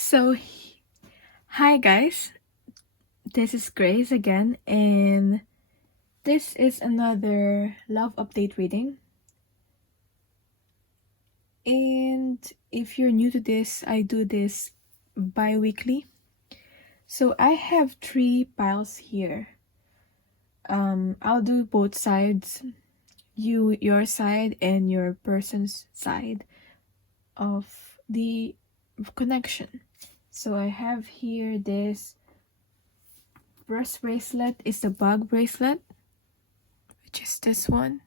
So, hi guys, this is Grace again, and this is another love update reading. And if you're new to this, I do this bi-weekly. So I have 3 piles here. I'll do both sides, your side and your person's side of the connection. So I have here this breast bracelet is the bug bracelet, which is this one.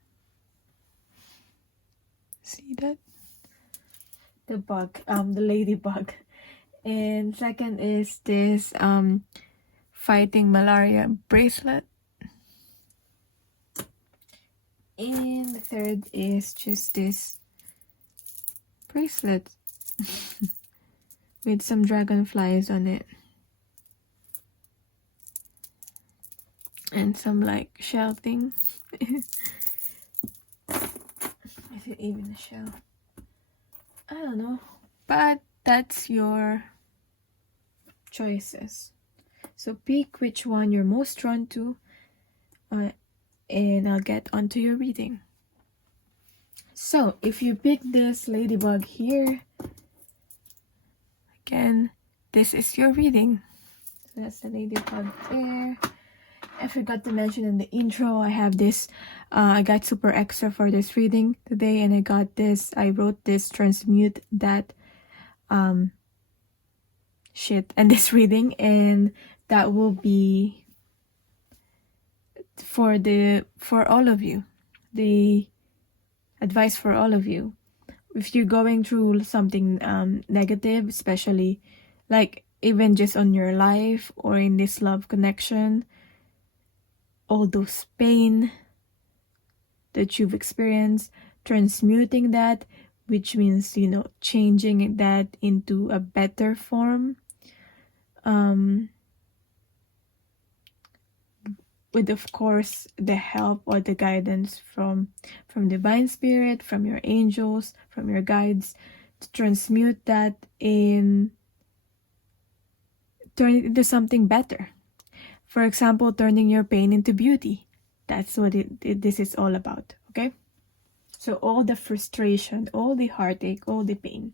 See that? The bug, the ladybug. And second is this fighting malaria bracelet. And the third is just this bracelet with some dragonflies on it. And some like shell thing. Is it even a shell? I don't know. But that's your choices. So pick which one you're most drawn to. And I'll get onto your reading. So if you pick this ladybug here, again, this is your reading. So that's the ladybug there. I forgot to mention in the intro, I have this, I got super extra for this reading today, and I wrote this transmute that shit and this reading, and that will be for all of you, the advice for all of you. If you're going through something negative, especially like even just on your life or in this love connection, all those pain that you've experienced, transmuting that, which means, changing that into a better form, with of course the help or the guidance from divine spirit, from your angels, from your guides, to transmute that in, turn it into something better. For example, turning your pain into beauty. That's what this is all about, okay? So all the frustration, all the heartache, all the pain,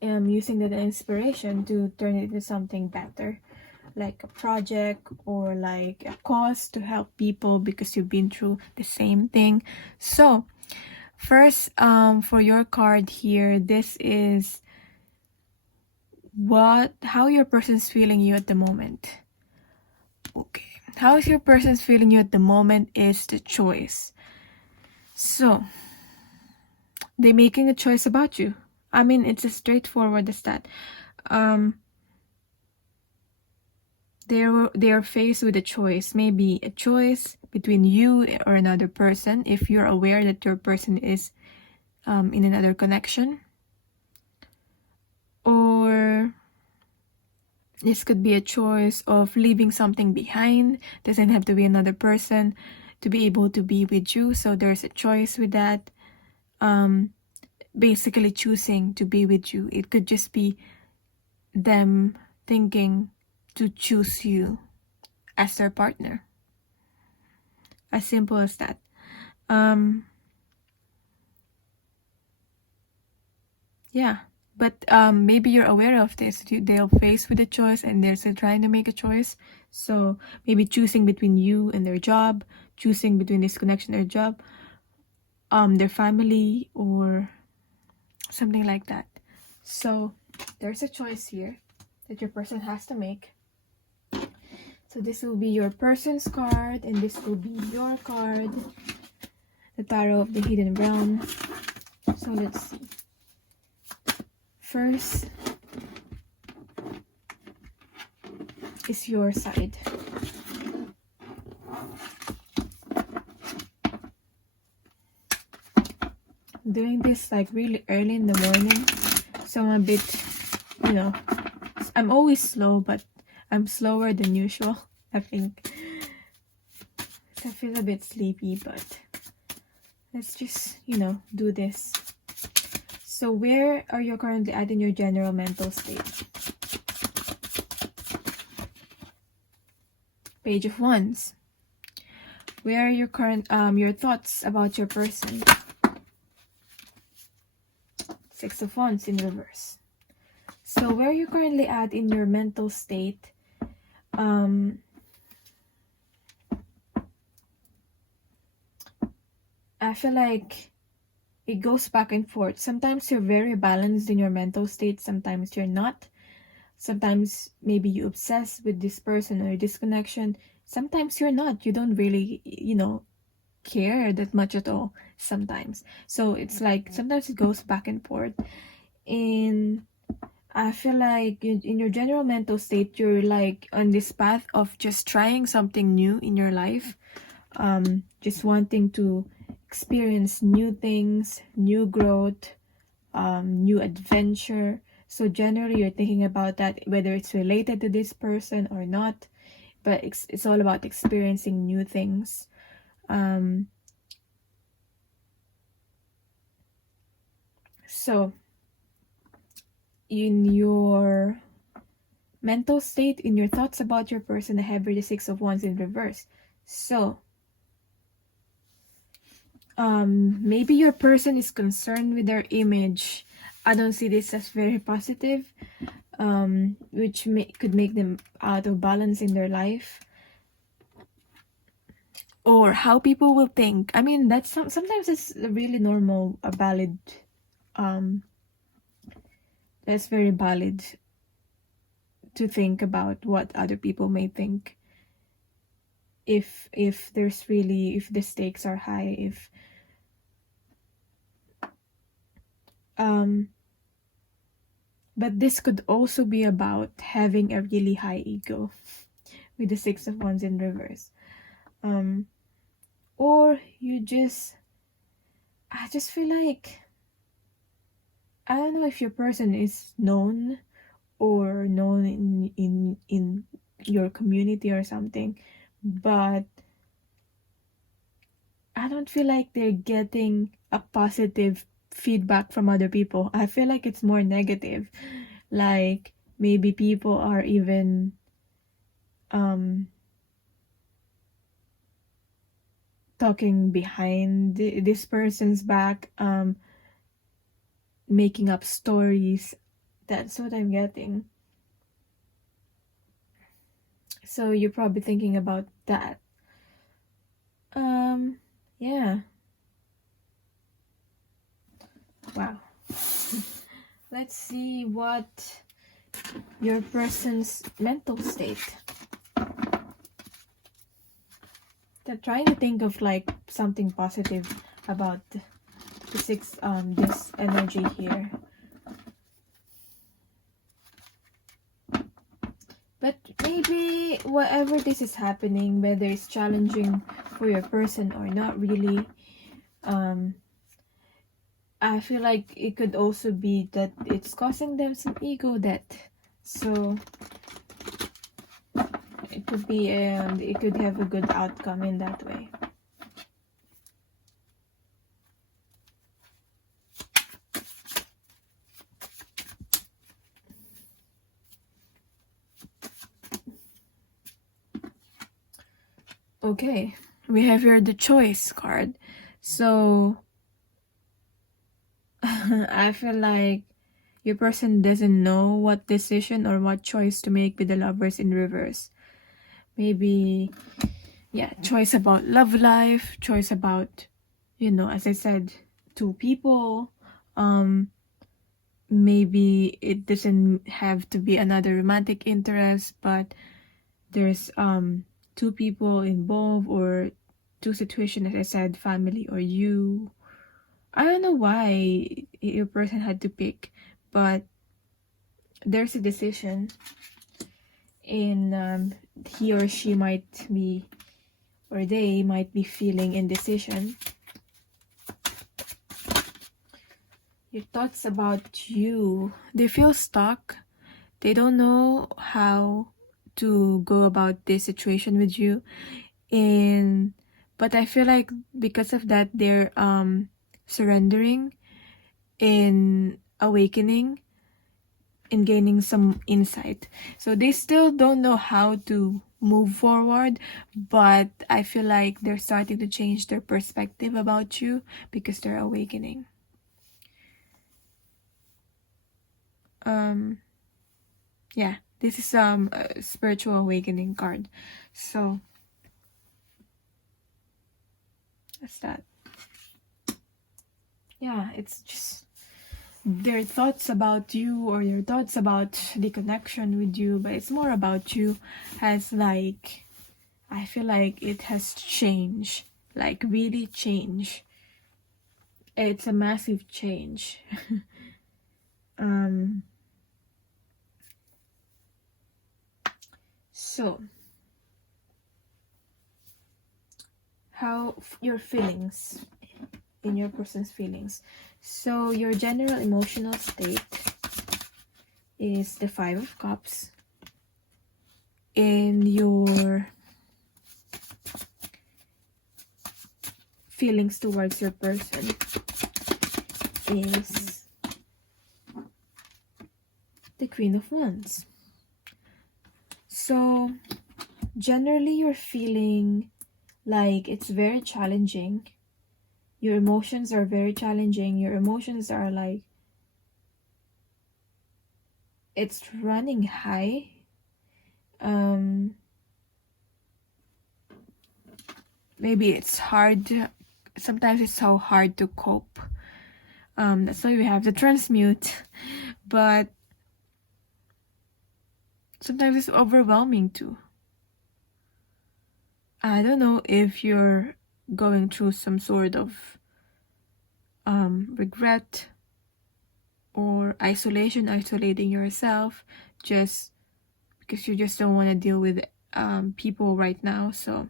I'm using that inspiration to turn it into something better, like a project or like a cause to help people because you've been through the same thing. So first, for your card here, this is how your person's feeling you at the moment. Okay, how is your person's feeling you at the moment is the choice. So they're making a choice about you. I mean, it's as straightforward as that. They are faced with a choice, maybe a choice between you or another person, if you're aware that your person is in another connection. Or this could be a choice of leaving something behind. Doesn't have to be another person to be able to be with you. So there's a choice with that. Basically choosing to be with you. It could just be them thinking to choose you as their partner. As simple as that. Yeah. But maybe you're aware of this. They'll face with a choice and they're still trying to make a choice. So maybe choosing between you and their job, choosing between this connection and their job, their family, or something like that. So there's a choice here that your person has to make. So this will be your person's card, and this will be your card, the Tarot of the Hidden Realm. So let's see. First is your side. I'm doing this like really early in the morning, so I'm a bit, I'm always slow, but I'm slower than usual, I think. I feel a bit sleepy, but let's just, do this. So where are you currently at in your general mental state? Page of Wands. Where are your current your thoughts about your person? Six of Wands in reverse. So where are you currently at in your mental state? I feel like it goes back and forth. Sometimes you're very balanced in your mental state, sometimes you're not. Sometimes maybe you obsess with this person or this connection. Sometimes you're not. You don't really, care that much at all sometimes. So it's like sometimes it goes back and forth. And I feel like in your general mental state, you're like on this path of just trying something new in your life. Just wanting to experience new things, new growth, new adventure. So generally you're thinking about that, whether it's related to this person or not, but it's all about experiencing new things. So in your mental state, in your thoughts about your person, I have the Six of Wands in reverse. So maybe your person is concerned with their image. I don't see this as very positive, which could make them out of balance in their life, or how people will think. I mean, that's sometimes it's really normal, a valid, that's very valid to think about what other people may think. If there's really, if the stakes are high, if but this could also be about having a really high ego with the Six of Wands in reverse. Or you just, I just feel like, I don't know if your person is known or known in your community or something, but I don't feel like they're getting a positive feedback from other people. I feel like it's more negative. Like maybe people are even talking behind this person's back, making up stories. That's what I'm getting. So you're probably thinking about that. Yeah. Wow. Let's see what your person's mental state. They're trying to think of like something positive about the this energy here. But maybe whatever this is happening, whether it's challenging for your person or not really, I feel like it could also be that it's causing them some ego death. So it could be, and it could have a good outcome in that way. Okay, we have here the choice card. So I feel like your person doesn't know what decision or what choice to make with the Lovers in reverse. Maybe, yeah, choice about love life, choice about, as I said, two people. Maybe it doesn't have to be another romantic interest, but there's two people involved, or two situations, as I said, family or you. I don't know why your person had to pick, but there's a decision, and he or she might be, or they might be feeling indecision. Your thoughts about you, they feel stuck. They don't know how to go about this situation with you, but I feel like because of that, they're surrendering, in awakening, in gaining some insight. So they still don't know how to move forward, but I feel like they're starting to change their perspective about you because they're awakening. Yeah, this is a spiritual awakening card. So that's that. Yeah, it's just their thoughts about you, or your thoughts about the connection with you, but it's more about you. Has like, I feel like it has changed, like really changed. It's a massive change. So how your feelings, in your person's feelings. So your general emotional state is the 5 of Cups. In your feelings towards your person is the Queen of Wands. So generally you're feeling like it's very challenging. Your emotions are very challenging. Your emotions are like, it's running high. Maybe it's hard. Sometimes it's so hard to cope. That's why we have to transmute. But sometimes it's overwhelming too. I don't know if you're going through some sort of regret or isolating yourself just because you just don't want to deal with people right now. So,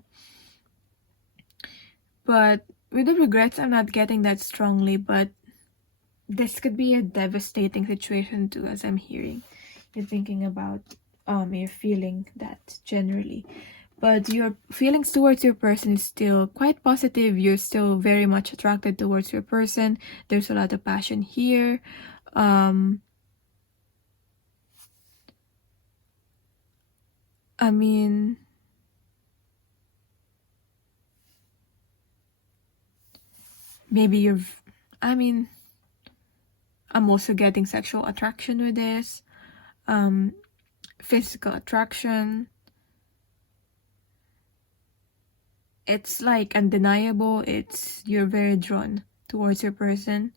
but with the regrets, I'm not getting that strongly, but this could be a devastating situation too, as I'm hearing. You're thinking about, you're feeling that generally. But your feelings towards your person is still quite positive. You're still very much attracted towards your person. There's a lot of passion here. I mean, maybe I'm also getting sexual attraction with this. Physical attraction. It's like undeniable. You're very drawn towards your person.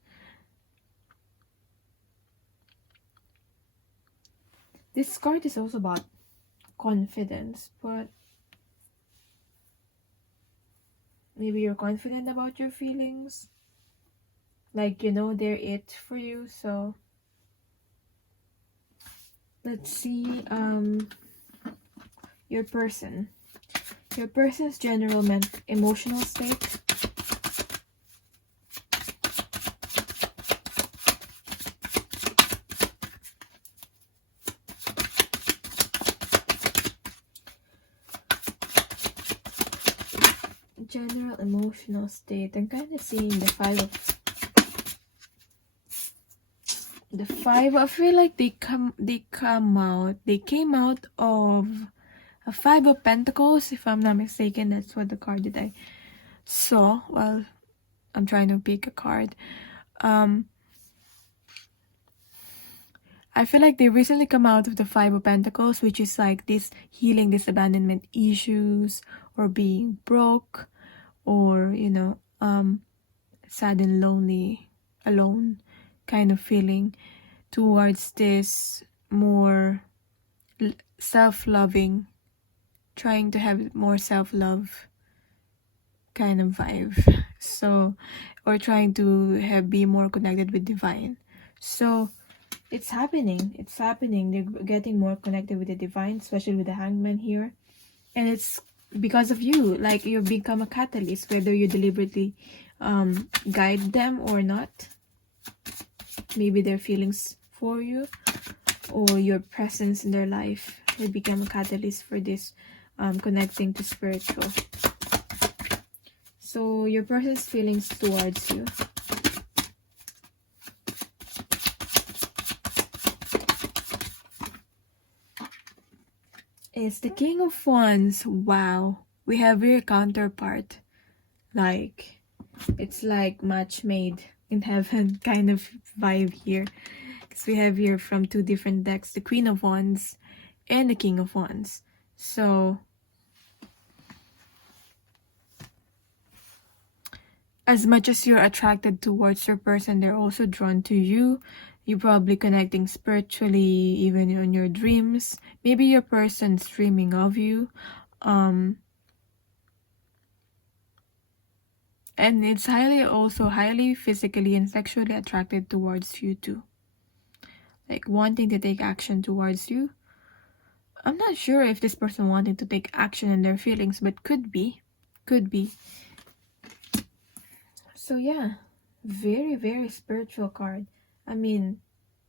This card is also about confidence, but maybe you're confident about your feelings. Like, you know, they're it for you. So let's see, your person. Your person's general emotional state. General emotional state. I'm kind of seeing the 5 of... The 5, I feel like they came out of a 5 of Pentacles, if I'm not mistaken. That's what the card that I saw while I'm trying to pick a card. I feel like they recently come out of the 5 of Pentacles, which is like this healing, this abandonment issues, or being broke, or, you know, sad and lonely, alone kind of feeling, towards this more self-loving, trying to have more self-love kind of vibe. So, or trying to be more connected with divine. So it's happening. They're getting more connected with the divine, especially with the Hangman here. And it's because of you. Like, you become a catalyst, whether you deliberately guide them or not. Maybe their feelings for you, or your presence in their life will become a catalyst for this connecting to spiritual. So your person's feelings towards you. is the King of Wands. Wow. We have your counterpart. Like, it's like match made in heaven kind of vibe here. Because we have here from two different decks, the Queen of Wands and the King of Wands. So, as much as you're attracted towards your person, they're also drawn to you. You're probably connecting spiritually, even in your dreams. Maybe your person's dreaming of you. And it's highly physically and sexually attracted towards you too. Like wanting to take action towards you. I'm not sure if this person wanting to take action in their feelings, but could be. Could be. So yeah, very, very spiritual card. I mean,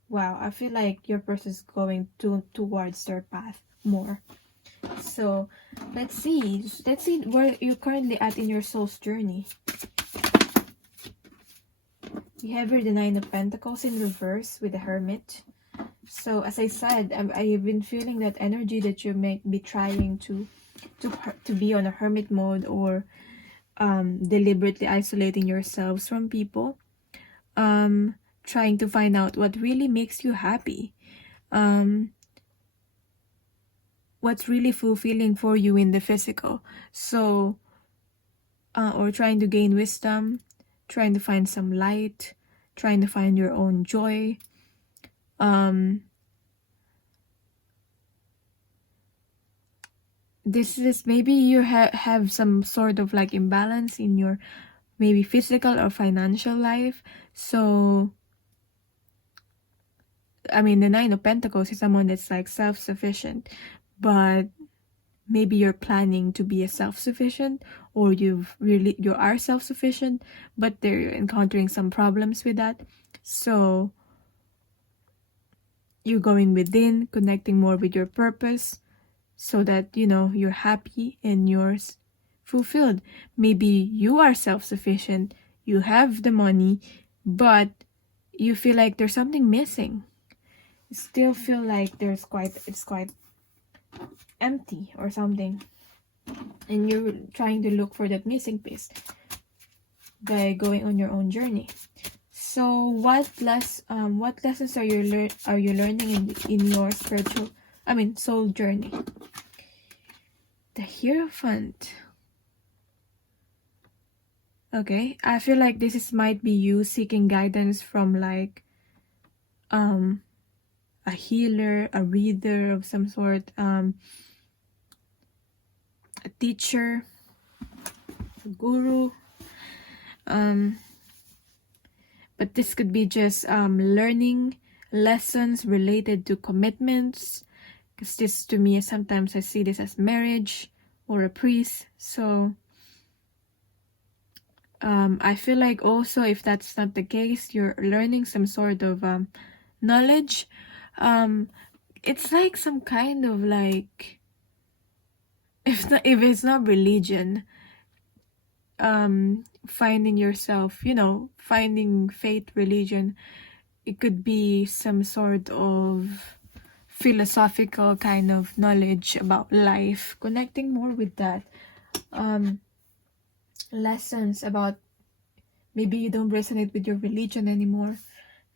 wow, I feel like your person's going towards their path more. So let's see where you're currently at in your soul's journey. You have here the Nine of Pentacles in reverse with the Hermit. So as I said, I've been feeling that energy that you may be trying to be on a hermit mode, or deliberately isolating yourselves from people, trying to find out what really makes you happy, what's really fulfilling for you in the physical. So or trying to gain wisdom, trying to find some light, trying to find your own joy. This is maybe you have some sort of like imbalance in your maybe physical or financial life. So I mean, the Nine of Pentacles is someone that's like self-sufficient, but maybe you're planning to be a self-sufficient, or you are self-sufficient, but they're encountering some problems with that. So you're going within, connecting more with your purpose, so that, you know, you're happy and you're fulfilled. Maybe you are self-sufficient, you have the money, but you feel like there's something missing. You still feel like it's quite empty or something, and you're trying to look for that missing piece by going on your own journey. So what lessons are you learning in your soul journey? The Hierophant. Okay, I feel like this might be you seeking guidance from like a healer, a reader of some sort, a teacher, a guru. But this could be just learning lessons related to commitments, because this to me, sometimes I see this as marriage or a priest. So I feel like also, if that's not the case, you're learning some sort of knowledge. It's like some kind of like, if it's not religion, finding yourself, you know, finding faith, religion, it could be some sort of philosophical kind of knowledge about life, connecting more with that. Lessons about maybe you don't resonate with your religion anymore,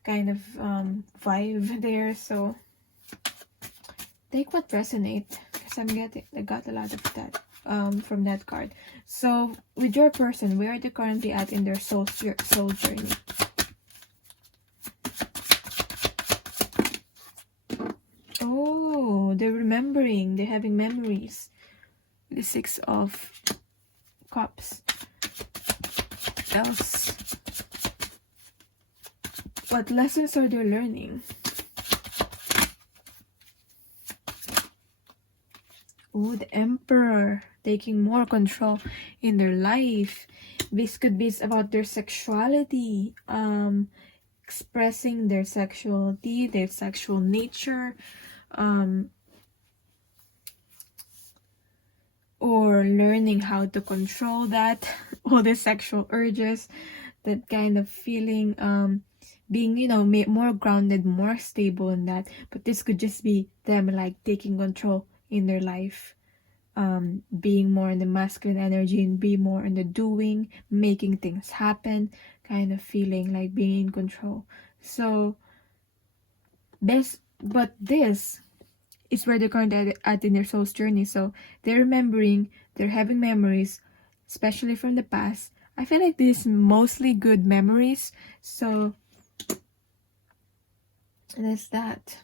kind of vibe there. So take what resonates, because I got a lot of that from that card. So with your person, where are they currently at in their soul journey? Oh, they're remembering, they're having memories. The Six of Cups. Else, what lessons are they learning? Oh, the Emperor, taking more control in their life. This could be about their sexuality, expressing their sexuality, their sexual nature, or learning how to control that, all the sexual urges, that kind of feeling, being, you know, more grounded, more stable in that. But this could just be them like taking control in their life, being more in the masculine energy and be more in the doing, making things happen, kind of feeling like being in control. So this is where they're currently at in their soul's journey. So they're remembering, they're having memories, especially from the past. I feel like these mostly good memories. So there's that.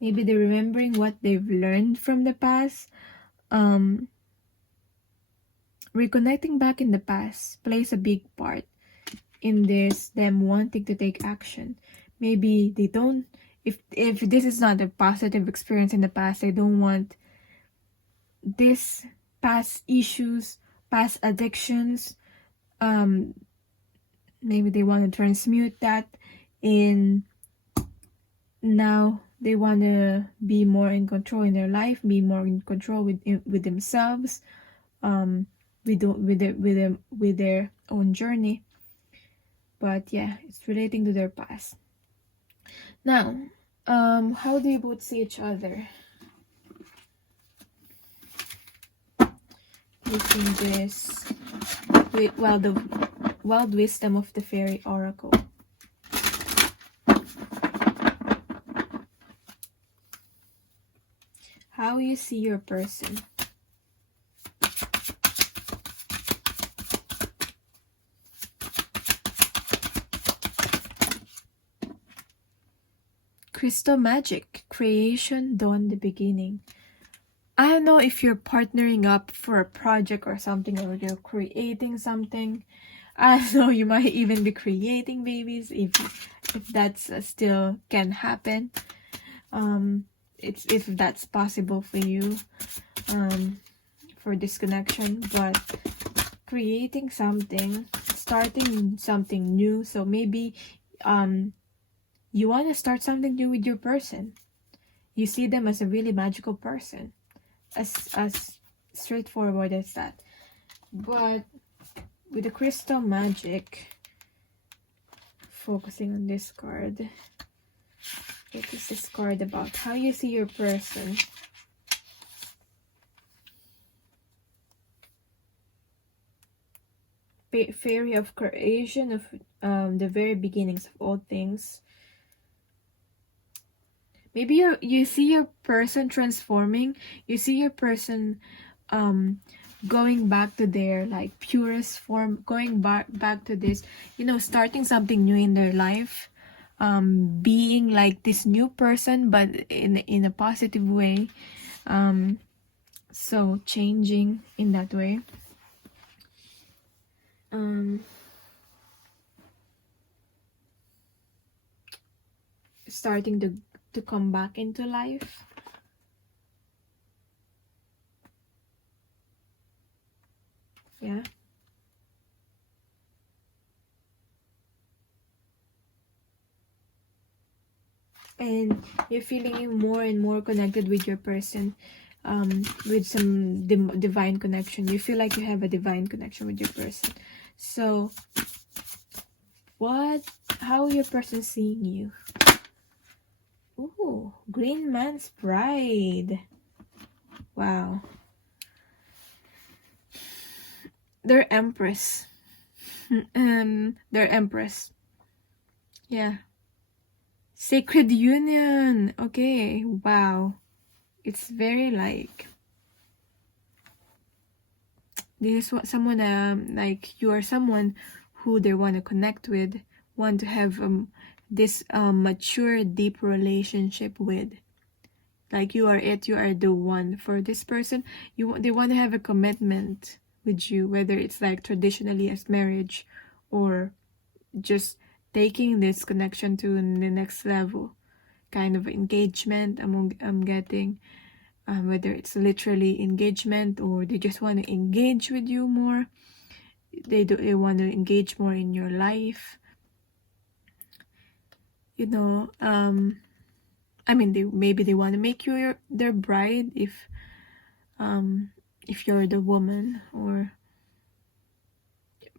Maybe they're remembering what they've learned from the past. Reconnecting back in the past plays a big part in this, them wanting to take action. Maybe they don't, if this is not a positive experience in the past, they don't want this past issues, past addictions, maybe they want to transmute that in now. They want to be more in control in their life, be more in control with themselves, with their own journey. But yeah, it's relating to their past. Now, how do you both see each other? Using this with the wild wisdom of the fairy oracle. How you see your person. Crystal magic, creation, dawn, the beginning. I don't know if you're partnering up for a project or something, or you're creating something. I don't know, you might even be creating babies if that's still can happen. If that's possible for you, for this connection. But creating something, starting something new. So maybe you want to start something new with your person. You see them as a really magical person, as straightforward as that. But with the crystal magic, focusing on this card, what is this card about? How you see your person. Fairy of creation, of the very beginnings of all things. Maybe you see your person transforming. You see your person going back to their like purest form, going back to this, starting something new in their life, being like this new person, but in a positive way. So changing in that way. Starting to come back into life. Yeah. And you're feeling more and more connected with your person, with some divine connection. You feel like you have a divine connection with your person. So how your person seeing you? Ooh, Green Man's Bride. Wow. They're Empress. They're Empress. Yeah. Sacred Union. Okay, wow. It's very like, this is what someone, like you are someone who they want to connect with, want to have this mature, deep relationship with. Like you are the one for this person. They want to have a commitment with you, whether it's like traditionally as marriage or just taking this connection to the next level, kind of engagement. I'm getting, whether it's literally engagement or they just want to engage with you more. They want to engage more in your life. I mean, maybe they want to make you their bride if you're the woman,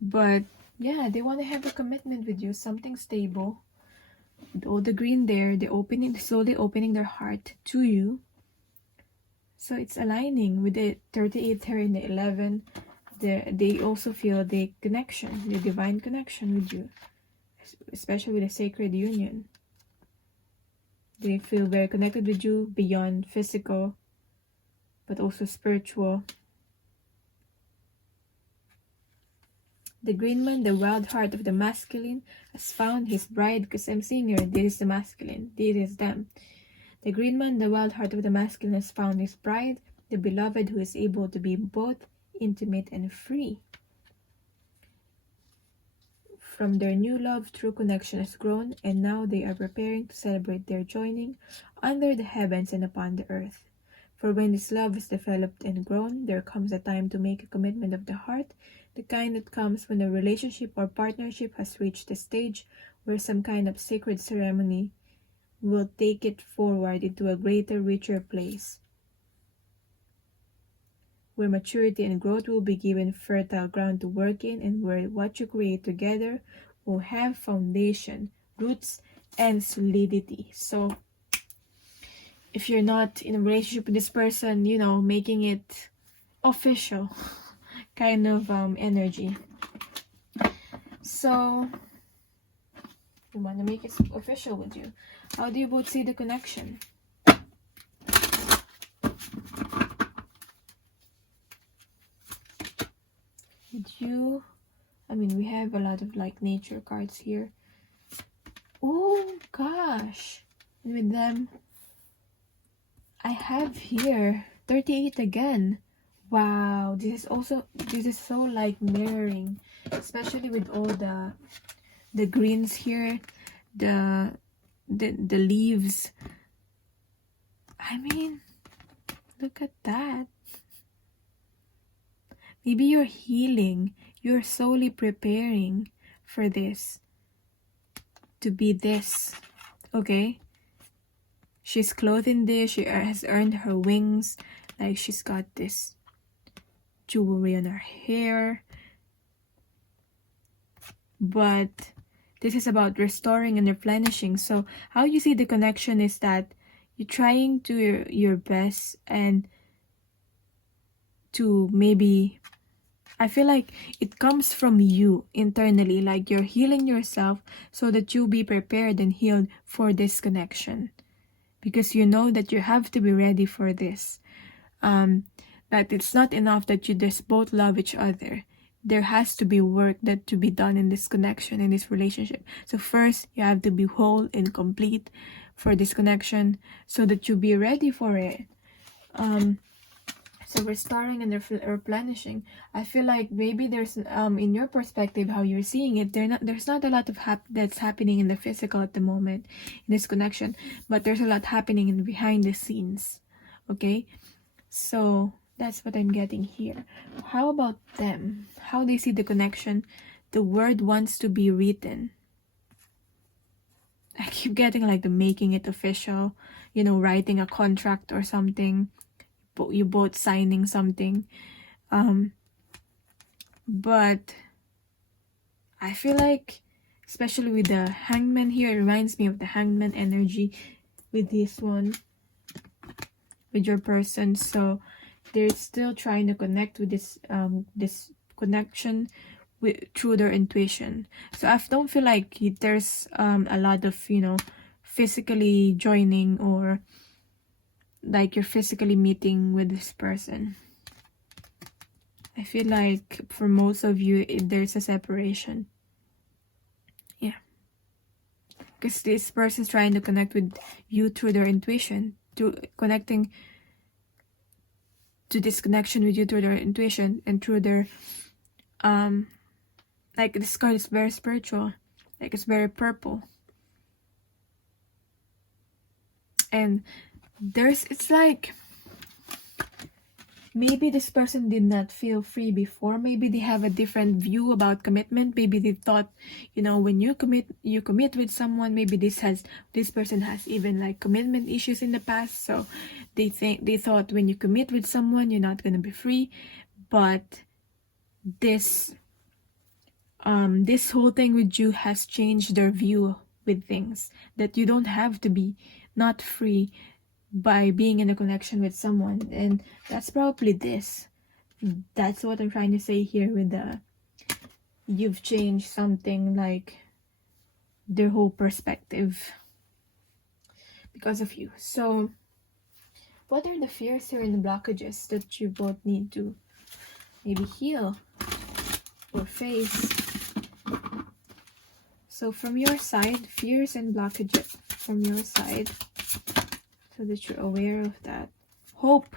but yeah, they want to have a commitment with you, something stable. with all the green there, they're slowly opening their heart to you. So it's aligning with the 38th here in the 11. They also feel the connection, the divine connection with you, especially with the sacred union. They feel very connected with you beyond physical, but also spiritual. The green man, the wild heart of the masculine, has found his bride, because I'm seeing here, this is the masculine, this is them. The green man, the wild heart of the masculine, has found his bride, the beloved, who is able to be both intimate and free. From their new love, true connection has grown, and now they are preparing to celebrate their joining under the heavens and upon the earth. For when this love is developed and grown, there comes a time to make a commitment of the heart, the kind that comes when a relationship or partnership has reached a stage where some kind of sacred ceremony will take it forward into a greater, richer place, where maturity and growth will be given fertile ground to work in, and where what you create together will have foundation, roots, and solidity. So if you're not in a relationship with this person, you know, making it official kind of energy. So you want to make it official with you. How do you both see the connection? With you, I mean, we have a lot of like nature cards here. Oh gosh. And with them, I have here 38 again. Wow, this is so like mirroring, especially with all the greens here, the leaves. I mean, look at that. Maybe you're healing, you're solely preparing for this to be this. Okay, she's clothed in this, she has earned her wings, like she's got this jewelry on her hair. But this is about restoring and replenishing. So how you see the connection is that you're trying to your best, and to maybe, I feel like it comes from you internally, like you're healing yourself so that you'll be prepared and healed for this connection, because you know that you have to be ready for this. That it's not enough that you just both love each other. There has to be work that to be done in this connection, in this relationship. So first, you have to be whole and complete for this connection so that you be ready for it. So restoring and replenishing. I feel like maybe there's in your perspective, how you're seeing it, there's not a lot of that's happening in the physical at the moment in this connection, but there's a lot happening in behind the scenes. Okay, so that's what I'm getting here. How about them? How they see the connection? The word wants to be written. I keep getting like the making it official, you know, writing a contract or something. You both signing something. But I feel like, especially with the hangman here, it reminds me of the hangman energy with this one, with your person. So they're still trying to connect with this this connection through their intuition. So I don't feel like there's a lot of, you know, physically joining, or like you're physically meeting with this person. I feel like for most of you, there's a separation. Yeah, because this person's trying to connect with you through their intuition, to connecting to this connection with you through their intuition, and through their like this card is very spiritual, like it's very purple, and it's like maybe this person did not feel free before. Maybe they have a different view about commitment. Maybe they thought, you know, when you commit with someone, maybe this person has even like commitment issues in the past. So they thought when you commit with someone, you're not gonna be free. But this whole thing with you has changed their view with things, that you don't have to be not free by being in a connection with someone. And that's probably this. That's what I'm trying to say here with the you've changed something, like their whole perspective because of you. So what are the fears here and the blockages that you both need to maybe heal or face? So from your side, fears and blockages from your side, so that you're aware of that. Hope.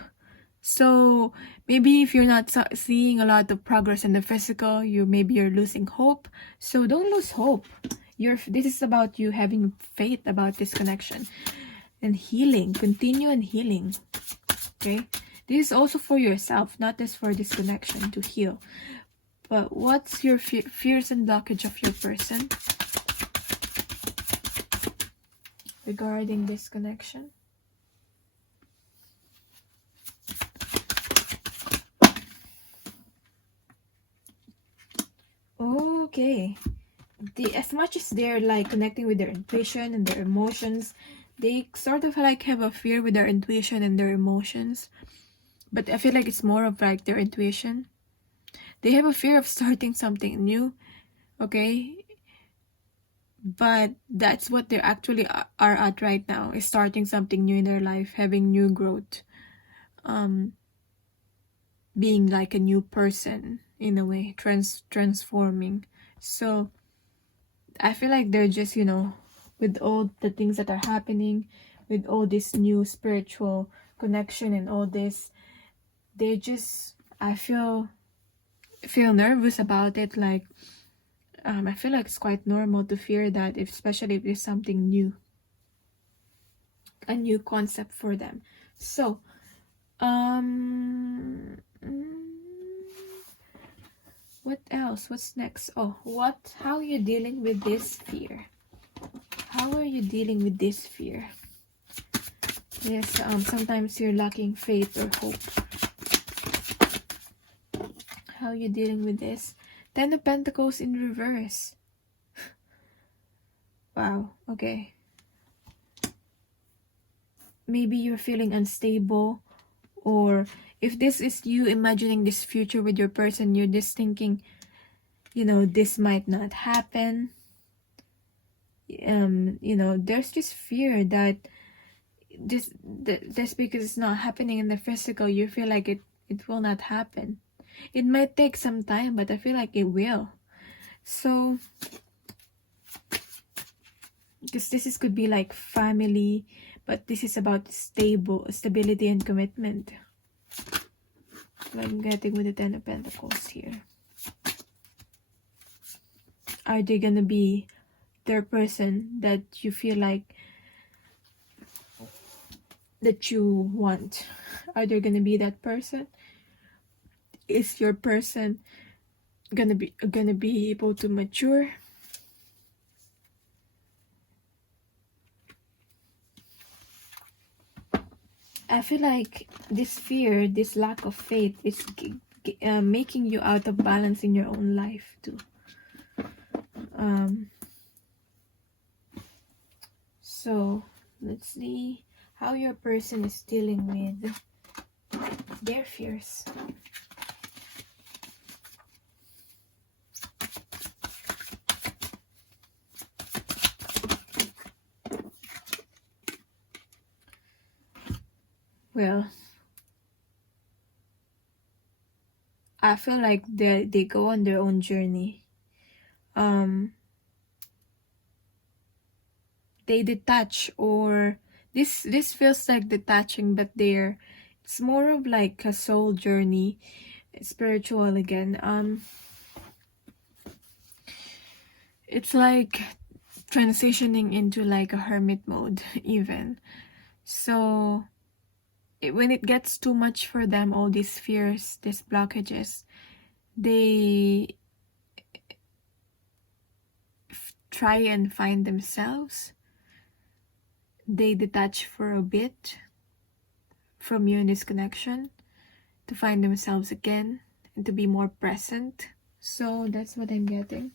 So maybe if you're not seeing a lot of progress in the physical, maybe you're losing hope. So don't lose hope. This is about you having faith about this connection and healing. Continue and healing. Okay, this is also for yourself, not just for this connection, to heal. But what's your fears and blockage of your person regarding this connection? Okay, as much as they're like connecting with their intuition and their emotions, they sort of like have a fear with their intuition and their emotions. But I feel like it's more of like their intuition. They have a fear of starting something new, okay? But that's what they actually are at right now, is starting something new in their life, having new growth, being like a new person in a way, transforming. So I feel like they're just, with all the things that are happening, with all this new spiritual connection and all this, they just, I feel nervous about it. Like I feel like it's quite normal to fear that, especially if there's something new, a new concept for them. So what else? What's next? How are you dealing with this fear? How are you dealing with this fear? Yes, sometimes you're lacking faith or hope. How are you dealing with this? 10 of Pentacles in reverse. Wow, okay. Maybe you're feeling unstable, or if this is you imagining this future with your person, you're just thinking, this might not happen. There's just fear that just because it's not happening in the physical, you feel like it will not happen. It might take some time, but I feel like it will. So because could be like family, but this is about stability and commitment. So I'm getting with the 10 of Pentacles here. Are they gonna be their person that you feel like that you want? Are they gonna be that person? Is your person gonna be able to mature? I feel like this fear, this lack of faith is making you out of balance in your own life too. So let's see how your person is dealing with their fears. Well, I feel like they go on their own journey. They detach, or this feels like detaching, but it's more of like a soul journey, spiritual again. It's like transitioning into like a hermit mode even. So when it gets too much for them, all these fears, these blockages, they try and find themselves. They detach for a bit from you in this connection to find themselves again and to be more present. So that's what I'm getting.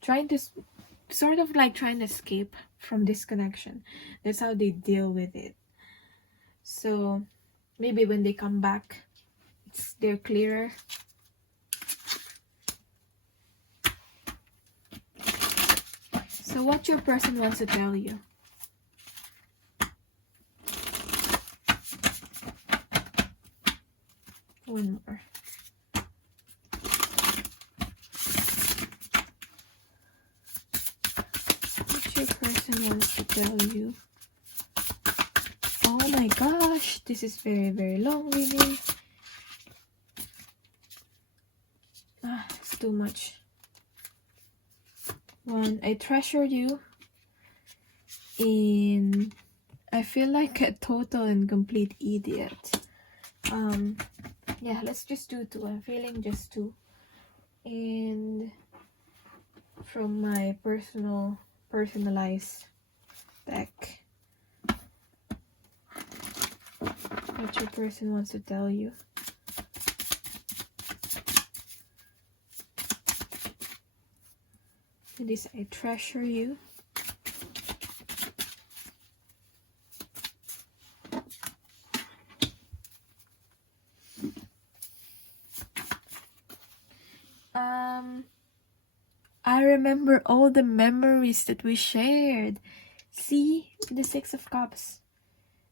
Trying to sort of like trying to escape from this connection. That's how they deal with it. So maybe when they come back, they're clearer. So what your person wants to tell you. One more. What your person wants to tell you. Oh my gosh, this is very, very long reading. It's too much. One, I treasure you. In, I feel like a total and complete idiot. Yeah, let's just do 2. I'm feeling just 2. And from my personalized deck, what your person wants to tell you. It is, I treasure you. I remember all the memories that we shared. See, the 6 of Cups.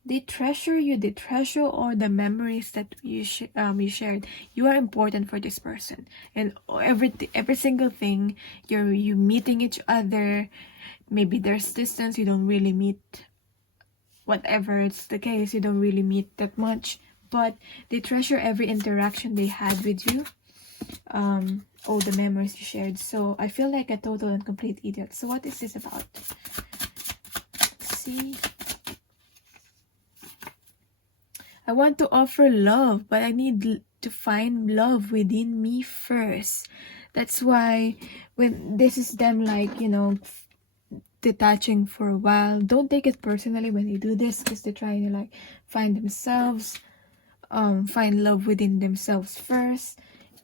They treasure you. They treasure all the memories that you shared. You are important for this person, and every single thing. You meeting each other. Maybe there's distance. You don't really meet. Whatever it's the case, you don't really meet that much. But they treasure every interaction they had with you. All the memories you shared. So I feel like a total and complete idiot. So what is this about? Let's see. I want to offer love, but I need to find love within me first. That's why when this is them, like, you know, detaching for a while. Don't take it personally when they do this, because they're trying to like find themselves, find love within themselves first.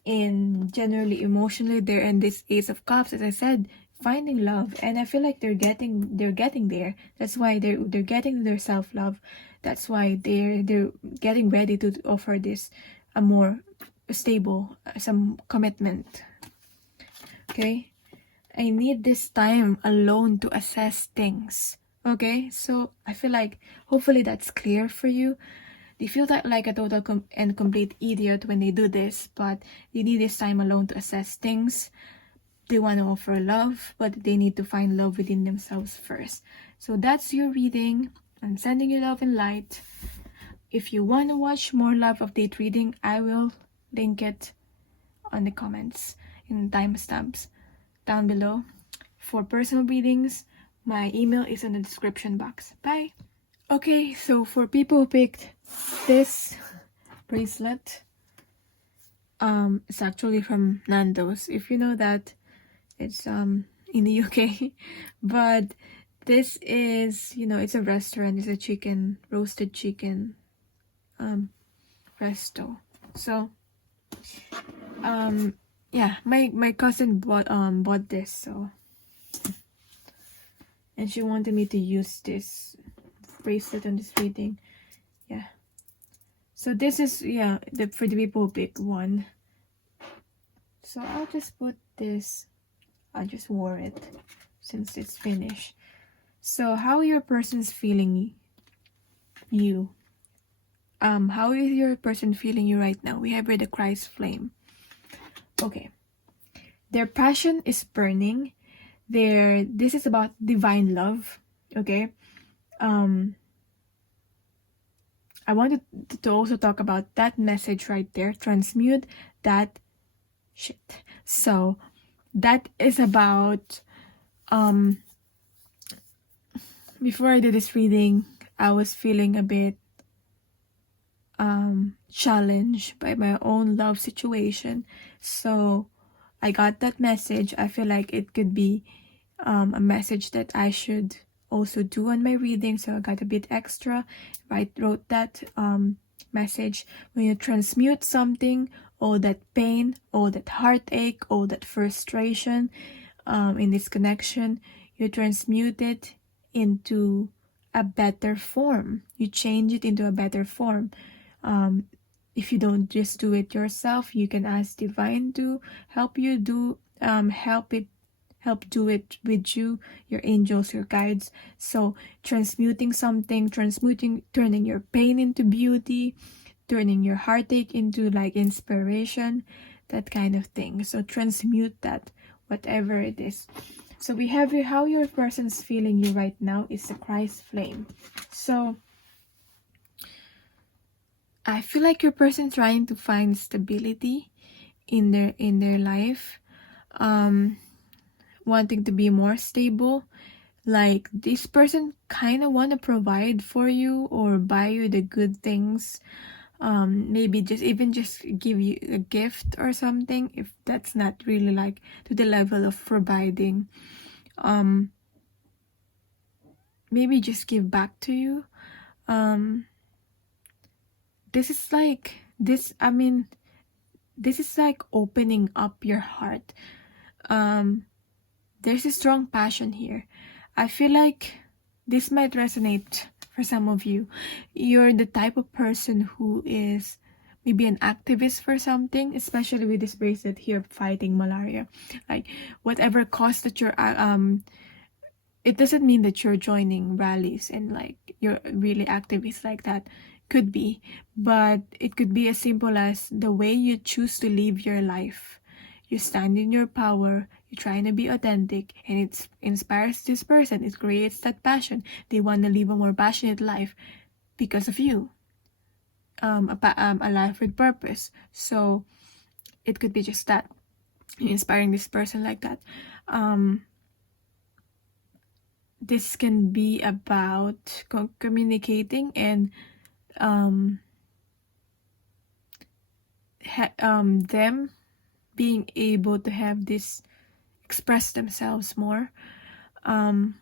And generally emotionally, they're in this Ace of Cups, as I said, finding love, and I feel like they're getting there. That's why they're getting their self-love. That's why they're getting ready to offer this a more stable, some commitment. Okay, I need this time alone to assess things. Okay, so I feel like hopefully that's clear for you. They feel that like a total and complete idiot when they do this, but they need this time alone to assess things. They want to offer love, but they need to find love within themselves first. So that's your reading. I'm sending you love and light. If you want to watch more love update reading, I will link it on the comments in timestamps down below. For personal readings, my email is in the description box. Bye! Okay, so for people who picked this bracelet, it's actually from Nando's. If you know that, it's in the UK. But this is, you know, it's a restaurant. It's a chicken, roasted chicken resto. So yeah, my cousin bought this, so, and she wanted me to use this bracelet on this reading. Yeah, so this is, yeah, for the people who pick 1. So I'll just put this, I just wore it since it's finished. So how your person's feeling you? How is your person feeling you right now? We have here the Christ flame. Okay, their passion is burning. This is about divine love. Okay, I wanted to also talk about that message right there. Transmute that shit. So that is about, before I did this reading, I was feeling a bit challenged by my own love situation. So I got that message. I feel like it could be a message that I should also do on my reading, so I got a bit extra. Wrote that message. When you transmute something, all that pain, all that heartache, all that frustration, in this connection, you transmute it into a better form. You change it into a better form. If you don't just do it yourself, you can ask divine to help you do help do it with you, your angels, your guides. So transmuting something, turning your pain into beauty, turning your heartache into like inspiration, that kind of thing. So transmute that, whatever it is. So we have here how your person's feeling you right now is the Christ flame. So I feel like your person trying to find stability in their life, wanting to be more stable. Like this person kind of want to provide for you or buy you the good things. Maybe just give you a gift or something, if that's not really like to the level of providing. Maybe just give back to you. This is like opening up your heart. There's a strong passion here. I feel like this might resonate for some of you. You're the type of person who is maybe an activist for something, especially with this bracelet here, fighting malaria. Like whatever cause that you're it doesn't mean that you're joining rallies and like you're really activist like that. Could be, but it could be as simple as the way you choose to live your life. You stand in your power, you're trying to be authentic, and it inspires this person. It creates that passion. They want to live a more passionate life because of you. A life with purpose. So it could be just that. Inspiring this person like that. This can be about communicating and them being able to have this express themselves more. Trying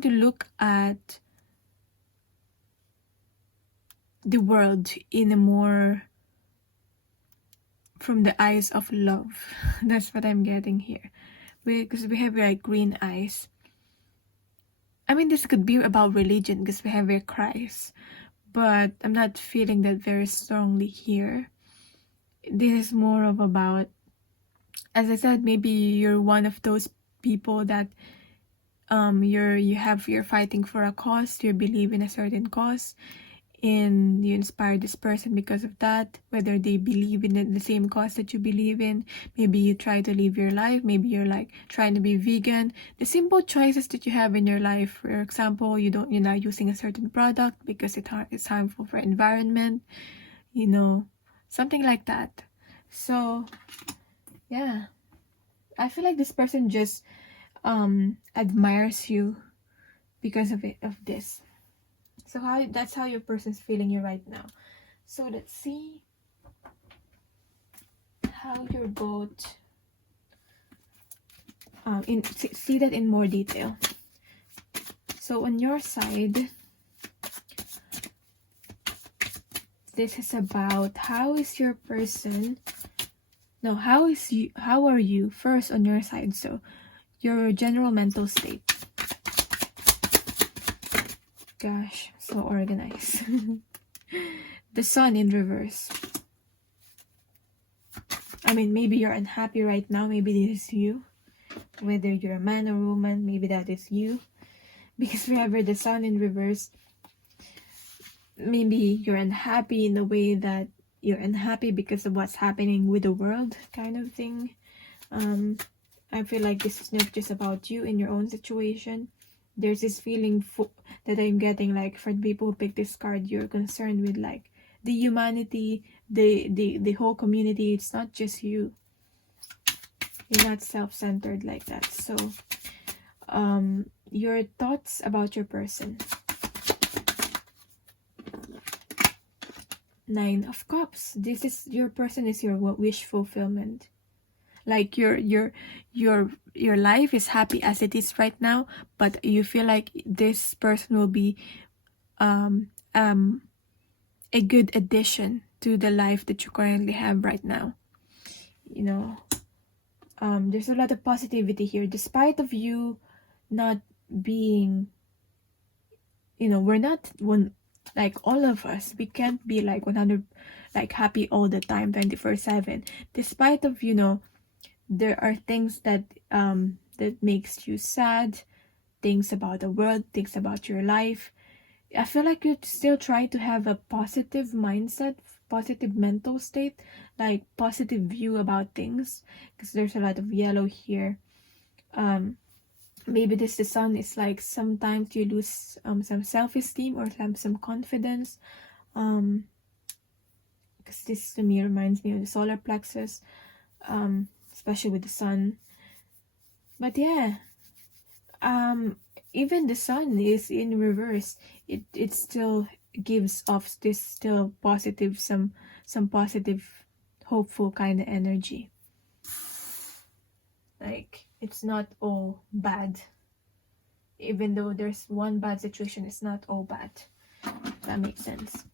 to look at the world in a more from the eyes of love. That's what I'm getting here, because we have like green eyes. I mean, this could be about religion because we have your Christ, but I'm not feeling that very strongly here. This is more of about, as I said, maybe you're one of those people that you're fighting for a cause, you believe in a certain cause, and you inspire this person because of that, whether they believe in the same cause that you believe in. Maybe you try to live your life, maybe you're like trying to be vegan. The simple choices that you have in your life, for example, you're not using a certain product because it's harmful for environment, something like that. So yeah, I feel like this person just admires you because of this. So that's how your person's feeling you right now. So let's see how your boat see that in more detail. So on your side, this is about how are you first on your side. So your general mental state. Gosh, so organized. The sun in reverse. I mean, maybe you're unhappy right now. Maybe this is you. Whether you're a man or woman, maybe that is you. Because whenever the sun in reverse, maybe you're unhappy in a way that you're unhappy because of what's happening with the world, kind of thing. I feel like this is not just about you in your own situation. There's this feeling that I'm getting, like, for the people who pick this card, you're concerned with like the humanity, the whole community. It's not just you. You're not self-centered like that. So your thoughts about your person. 9 of Cups. This is your person is your wish fulfillment. Like your life is happy as it is right now, but you feel like this person will be a good addition to the life that you currently have right now. You know, there's a lot of positivity here, despite of you not being, we're not one, like all of us, we can't be like 100 like happy all the time 24/7, despite of there are things that that makes you sad, things about the world, things about your life. I feel like you still try to have a positive mindset, positive mental state, like positive view about things, because there's a lot of yellow here. Maybe the sun is like sometimes you lose some self-esteem or some confidence, because this to me reminds me of the solar plexus, especially with the sun. But yeah, even the sun is in reverse, it still gives off this still positive, some positive, hopeful kind of energy. Like, it's not all bad. Even though there's one bad situation, it's not all bad. If that makes sense.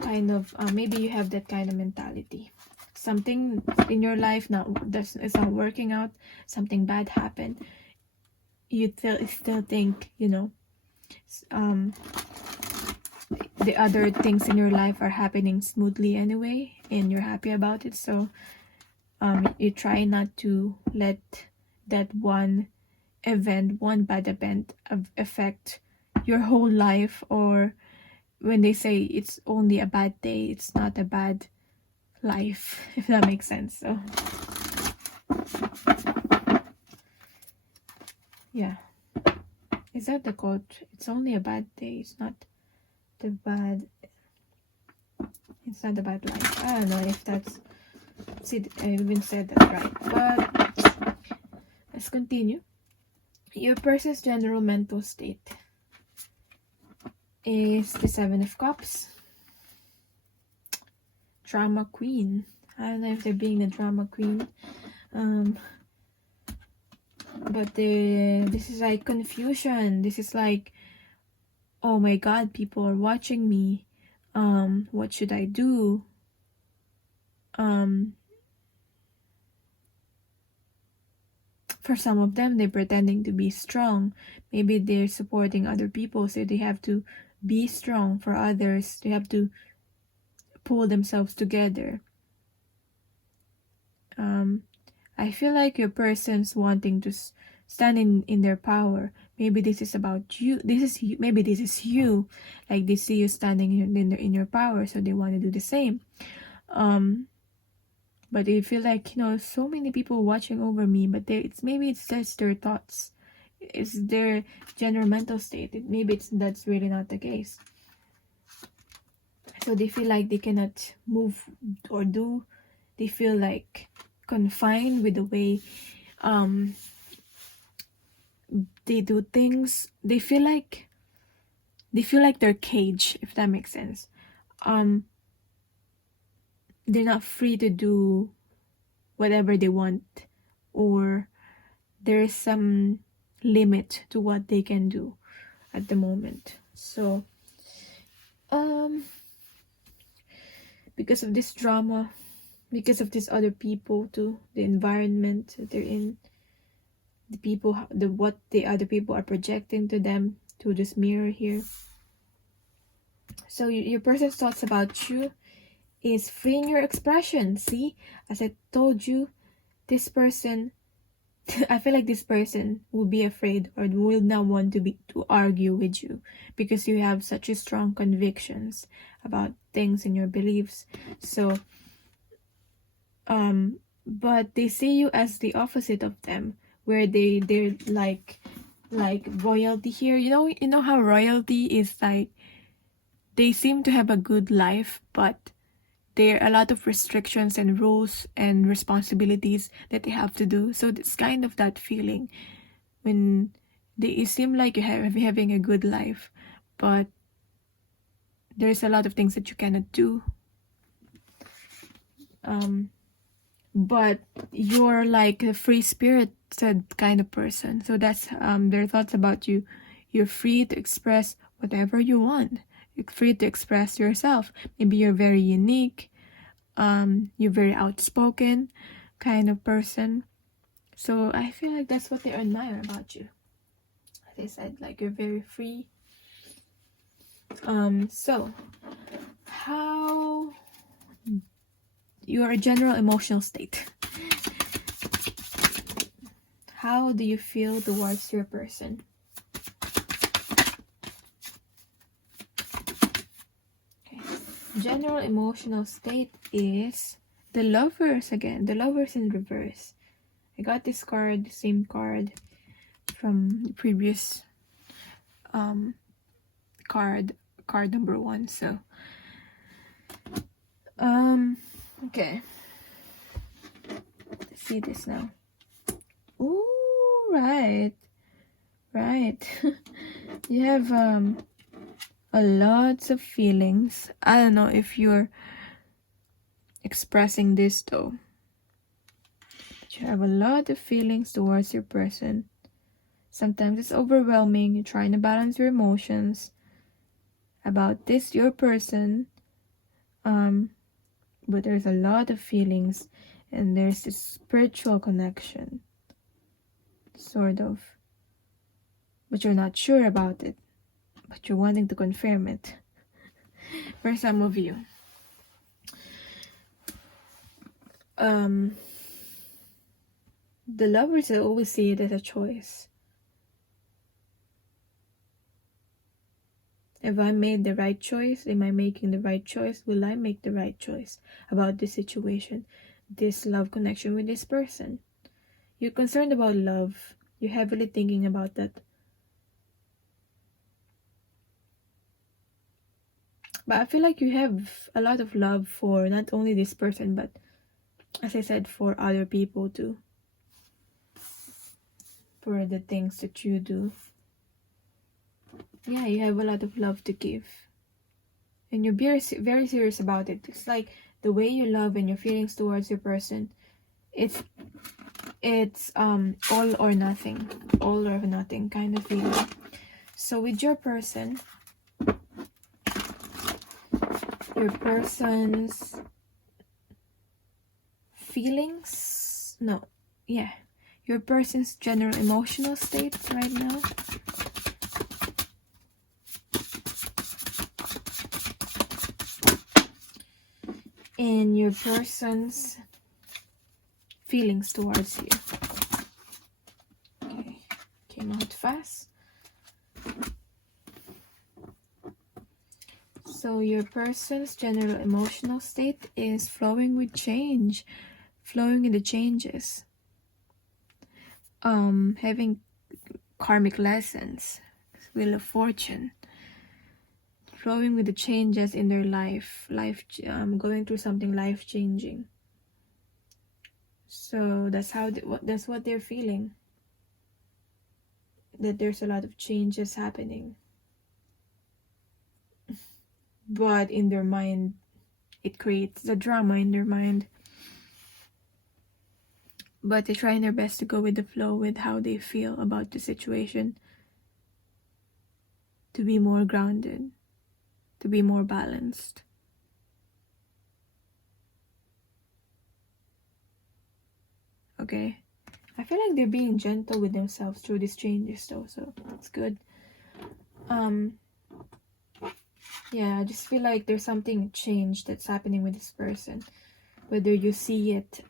Kind of, maybe you have that kind of mentality. Something in your life is not working out, something bad happened, you still think, the other things in your life are happening smoothly anyway, and you're happy about it. So you try not to let that one bad event affect your whole life. Or when they say it's only a bad day, it's not a bad life, if that makes sense. So yeah, is that the quote? It's only a bad day, it's not a bad life. I don't know if that's, see, I even said that right, but let's continue. Your person's general mental state is the 7 of Cups. Drama queen. I don't know if they're being the drama queen, but this is like confusion. This is like, oh my god, people are watching me, what should I do? For some of them, they're pretending to be strong. Maybe they're supporting other people, so they have to be strong. For others, they have to pull themselves together. I feel like your person's wanting to stand in their power. Maybe this is about you. Maybe this is you. Like, they see you standing in your power, so they want to do the same. But they feel like, so many people watching over me, but maybe it's just their thoughts. It's their general mental state. That's really not the case. So they feel like they cannot move or do. They feel like confined with the way they do things. They feel like they're caged, if that makes sense. They're not free to do whatever they want, or there's some limit to what they can do at the moment. So because of this drama, because of these other people too, the environment they're in, what the other people are projecting to them through this mirror here. So your person's thoughts about you is freeing your expression. See, as I told you, this person, I feel like this person will be afraid or will not want to argue with you, because you have such a strong convictions about things and your beliefs. So but they see you as the opposite of them, where they're like royalty here. You know how royalty is like, they seem to have a good life, but there are a lot of restrictions and rules and responsibilities that they have to do. So it's kind of that feeling when it seem like you're having a good life, but there's a lot of things that you cannot do. But you're like a free spirited kind of person. So that's their thoughts about you. You're free to express whatever you want. free to express yourself. Maybe you're very unique, you're very outspoken kind of person. So I feel like that's what they admire about you. As I said, like you're very free. So how your general emotional state. How do you feel towards your person? Okay. General emotional state is the Lovers again. The Lovers in reverse. I got this card, the same card from the previous card number 1. So okay. Let's see this now. Ooh, right. You have a lot of feelings. I don't know if you're expressing this though. But you have a lot of feelings towards your person. Sometimes it's overwhelming. You're trying to balance your emotions about this, your person. But there's a lot of feelings, and there's this spiritual connection. Sort of. But you're not sure about it. But you're wanting to confirm it. For some of you. The Lovers, I always see it as a choice. If I made the right choice, am I making the right choice? Will I make the right choice about this situation, this love connection with this person? You're concerned about love. You're heavily thinking about that. But I feel like you have a lot of love for not only this person, but as I said, for other people too. For the things that you do. Yeah, you have a lot of love to give. And you're very serious about it. It's like the way you love and your feelings towards your person. It's all or nothing. All or nothing kind of feeling. So with your person, your person's feelings, your person's general emotional state right now. And your person's feelings towards you. Okay, came out fast. So your person's general emotional state is flowing with change, flowing in the changes, having karmic lessons, Wheel of Fortune, flowing with the changes in their life, going through something life-changing. So that's what they're feeling. That there's a lot of changes happening. But in their mind, it creates the drama in their mind. But they're trying their best to go with the flow with how they feel about the situation. To be more grounded. To be more balanced. Okay. I feel like they're being gentle with themselves through these changes though, so it's good. Yeah, I just feel like there's something changed that's happening with this person. Whether you see it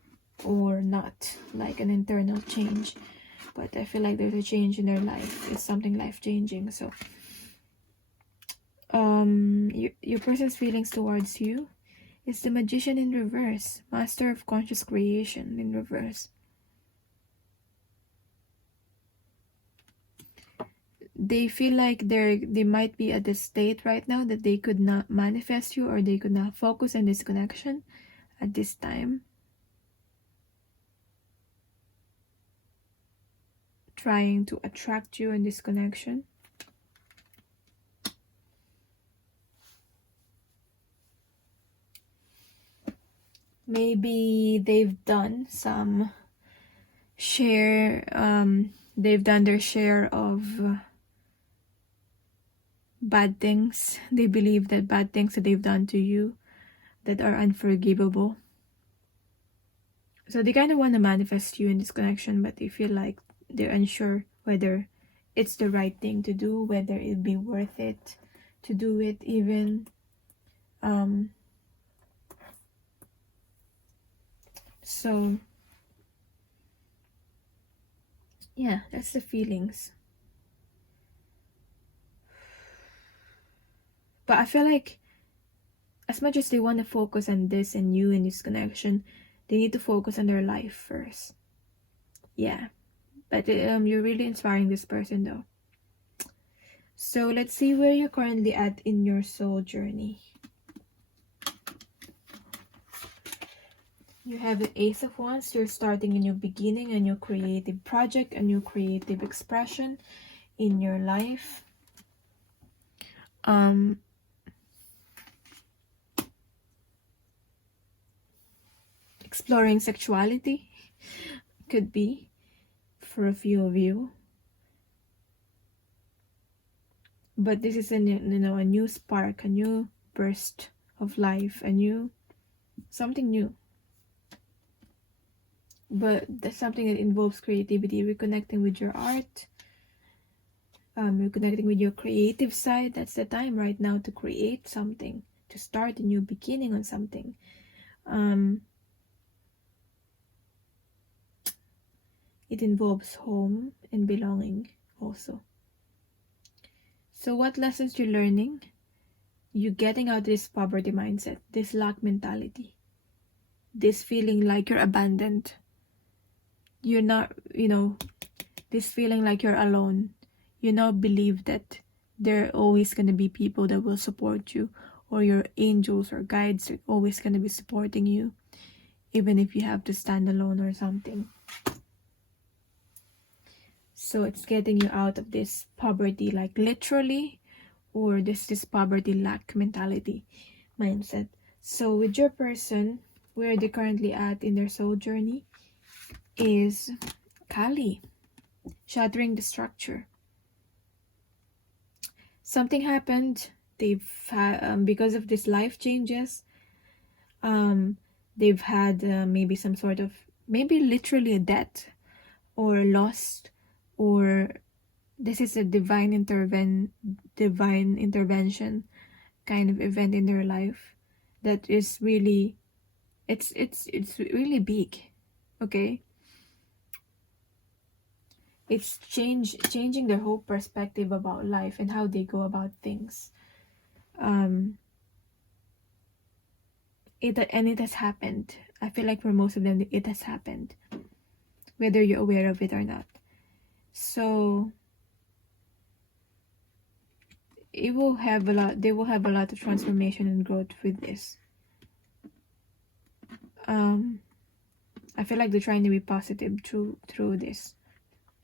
or not, like an internal change. But I feel like there's a change in their life. It's something life-changing, so your person's feelings towards you is the Magician in reverse, Master of Conscious Creation in reverse. They feel like they might be at the state right now that they could not manifest you, or they could not focus on this connection at this time. Trying to attract you in this connection. Maybe they've done their share of bad things. They believe that bad things that they've done to you that are unforgivable. So they kind of want to manifest you in this connection, but they feel like they're unsure whether it's the right thing to do, whether it'd be worth it to do it even. So yeah, that's the feelings. But I feel like as much as they want to focus on this and you and this connection, they need to focus on their life first. Yeah. But you're really inspiring this person though. So let's see where you're currently at in your soul journey. You have the Ace of Wands. You're starting a new beginning, a new creative project, a new creative expression in your life. Exploring sexuality could be for a few of you. But this is a new spark, a new burst of life, something new. But that's something that involves creativity, reconnecting with your art, reconnecting with your creative side. That's the time right now to create something, to start a new beginning on something. It involves home and belonging also. So what lessons you're learning? You're getting out of this poverty mindset, this lack mentality, this feeling like you're abandoned. You're not, this feeling like you're alone. You now believe that there are always going to be people that will support you, or your angels or guides are always going to be supporting you, even if you have to stand alone or something. So it's getting you out of this poverty, like literally, or this poverty lack mentality mindset. So with your person, where they're currently at in their soul journey is Kali, shattering the structure. Something happened. They've had, because of this life changes, they've had maybe some sort of, maybe literally a death or lost, or this is a divine intervention kind of event in their life that is really, it's really big. Okay, it's changing their whole perspective about life and how they go about things. It has happened. I feel like for most of them it has happened, whether you're aware of it or not. So they will have a lot of transformation and growth with this. I feel like they're trying to be positive through this,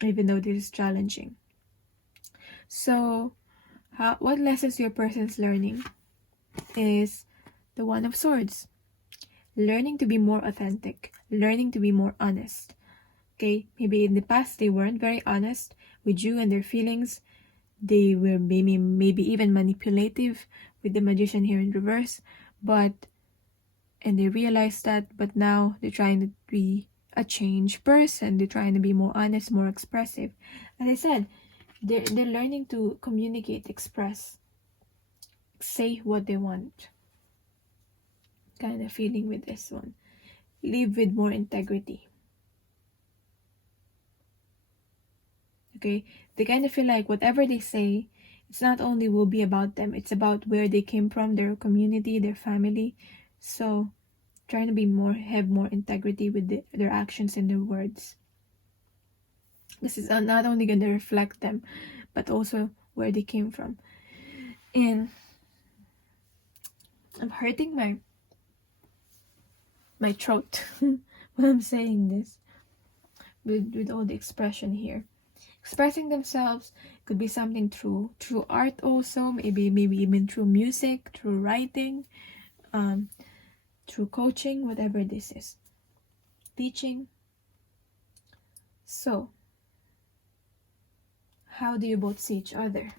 even though this is challenging. So what lessons your person's learning is the One of Swords. Learning to be more authentic, learning to be more honest. Okay, maybe in the past they weren't very honest with you and their feelings. They were maybe even manipulative with the Magician here in reverse, and they realized that, but now they're trying to be a changed person. They're trying to be more honest, more expressive. As I said, they're learning to communicate, express, say what they want. Kind of feeling with this one. Live with more integrity. Okay, they kind of feel like whatever they say, it's not only will be about them, it's about where they came from, their community, their family. So trying to be have more integrity with their actions and their words. This is not only going to reflect them, but also where they came from. And I'm hurting my throat when I'm saying this with all the expression here. Expressing themselves could be something through art also, maybe even through music, through writing, through coaching, whatever this is, teaching. So how do you both see each other?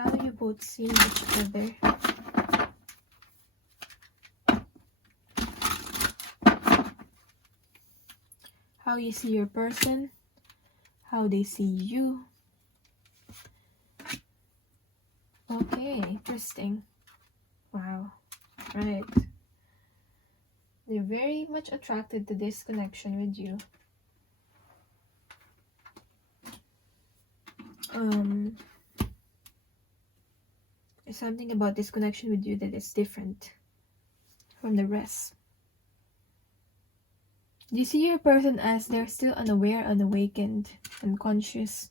How you both see each other. How you see your person. How they see you. Okay, interesting. Wow. Right. They're very much attracted to this connection with you. There's something about this connection with you that is different from the rest. You see your person as they're still unaware, unawakened, unconscious.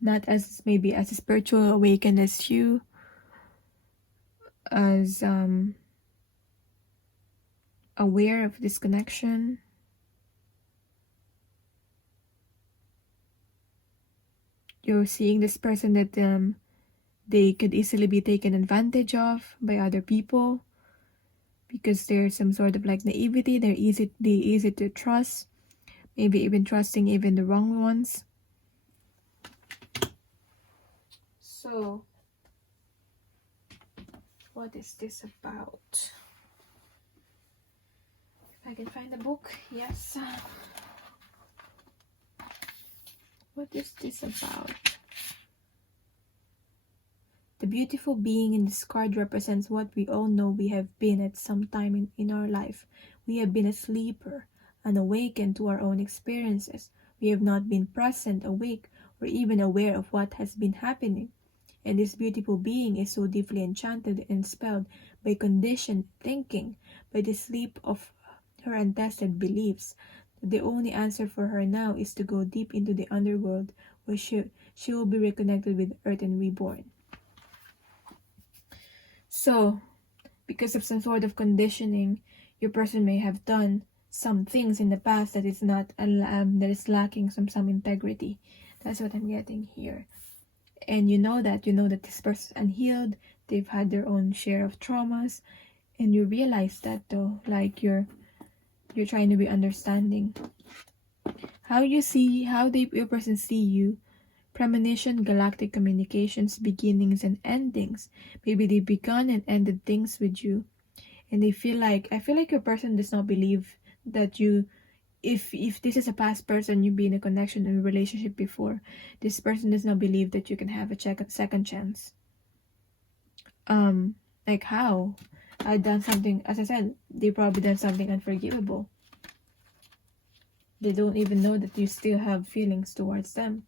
Not as maybe as spiritual awakened as you. As aware of this connection. You're seeing this person that they could easily be taken advantage of by other people because there's some sort of like naivety. They're easy to trust, maybe even trusting even the wrong ones. So what is this about? If I can find the book, yes. What is this about? The beautiful being in this card represents what we all know we have been at some time in our life. We have been a sleeper, unawakened to our own experiences. We have not been present, awake, or even aware of what has been happening. And this beautiful being is so deeply enchanted and spelled by conditioned thinking, by the sleep of her untested beliefs, that the only answer for her now is to go deep into the underworld, where she will be reconnected with earth and reborn. So, because of some sort of conditioning, your person may have done some things in the past that is not that is lacking some integrity. That's what I'm getting here. And you know that this person is unhealed. They've had their own share of traumas, and you realize that though, like you're trying to be understanding. How your person see you. Premonition, galactic communications, beginnings and endings. Maybe they begun and ended things with you. And I feel like your person does not believe that you, if this is a past person, you've been in a connection and a relationship before, this person does not believe that you can have a second chance. Like how? I've done something, as I said, they probably done something unforgivable. They don't even know that you still have feelings towards them.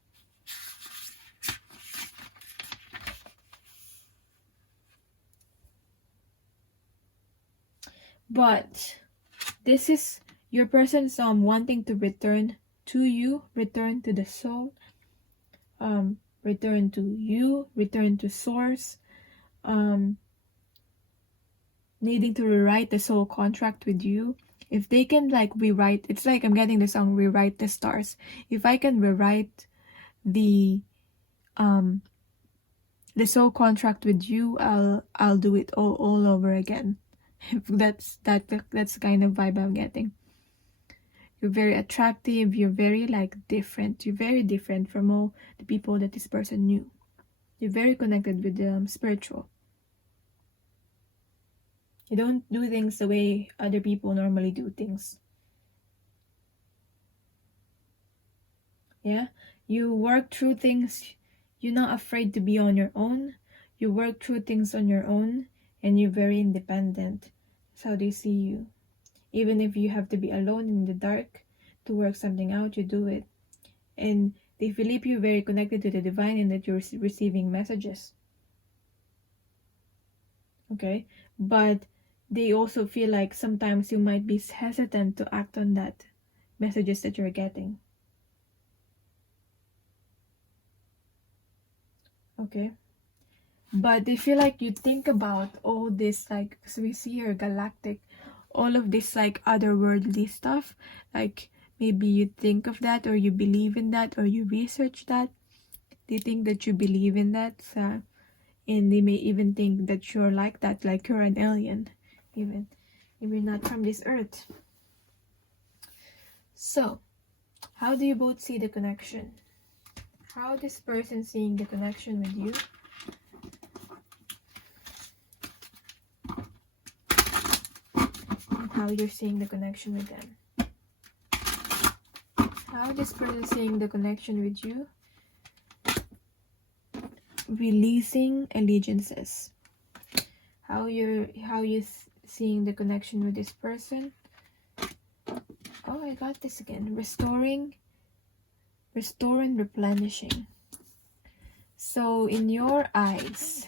But this is your person's wanting to return to you, return to the soul, return to you, return to source, needing to rewrite the soul contract with you. If they can like rewrite, it's like I'm getting the song Rewrite the Stars. If I can rewrite the soul contract with you, I'll do it all over again. That's the kind of vibe I'm getting. You're very attractive, you're very like different. You're very different from all the people that this person knew. You're very connected with the spiritual. You don't do things the way other people normally do things. Yeah? You work through things. You're not afraid to be on your own. You work through things on your own, and you're very independent. That's how they see you. Even if you have to be alone in the dark to work something out, you do it. And they believe you're very connected to the divine and that you're receiving messages. Okay? But they also feel like sometimes you might be hesitant to act on that messages that you're getting. Okay? But they feel like you think about all this, like, so we see here galactic, all of this like otherworldly stuff, like maybe you think of that, or you believe in that, or you research that. They think that you believe in that, and they may even think that you're like that, like you're an alien, even if you're not from this earth. So, how do you both see the connection? How this person seeing the connection with you? And how you're seeing the connection with them. How this person seeing the connection with you? Releasing allegiances. How you seeing the connection with this person? Oh, I got this again. Restore and replenishing. So in your eyes,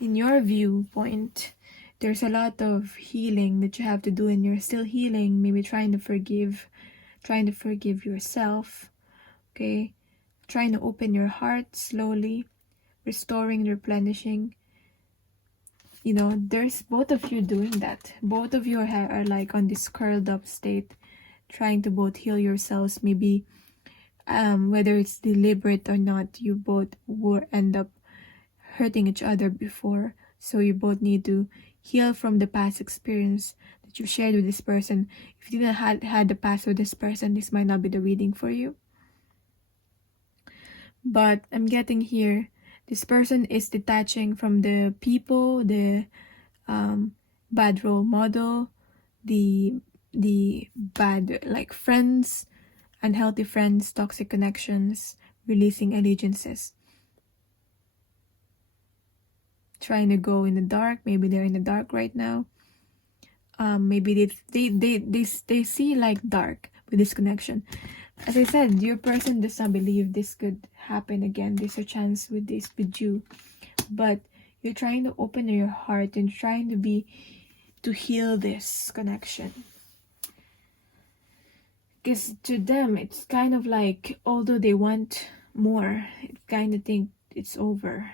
in your viewpoint, there's a lot of healing that you have to do, and you're still healing, maybe trying to forgive yourself, okay? Trying to open your heart slowly, restoring, replenishing. You know, there's both of you doing that. Both of you are like on this curled up state, trying to both heal yourselves. Maybe whether it's deliberate or not, you both will end up hurting each other before. So you both need to heal from the past experience that you shared with this person. If you didn't had the past with this person, this might not be the reading for you. But I'm getting here, this person is detaching from the people, the bad role model, the bad like friends, unhealthy friends, toxic connections, releasing allegiances. Trying to go in the dark. Maybe they're in the dark right now. Maybe they see like dark with this connection. As I said, your person does not believe this could happen again. There's a chance with you, but you're trying to open your heart and trying to heal this connection. Because to them, it's kind of like, although they want more, it kind of think it's over.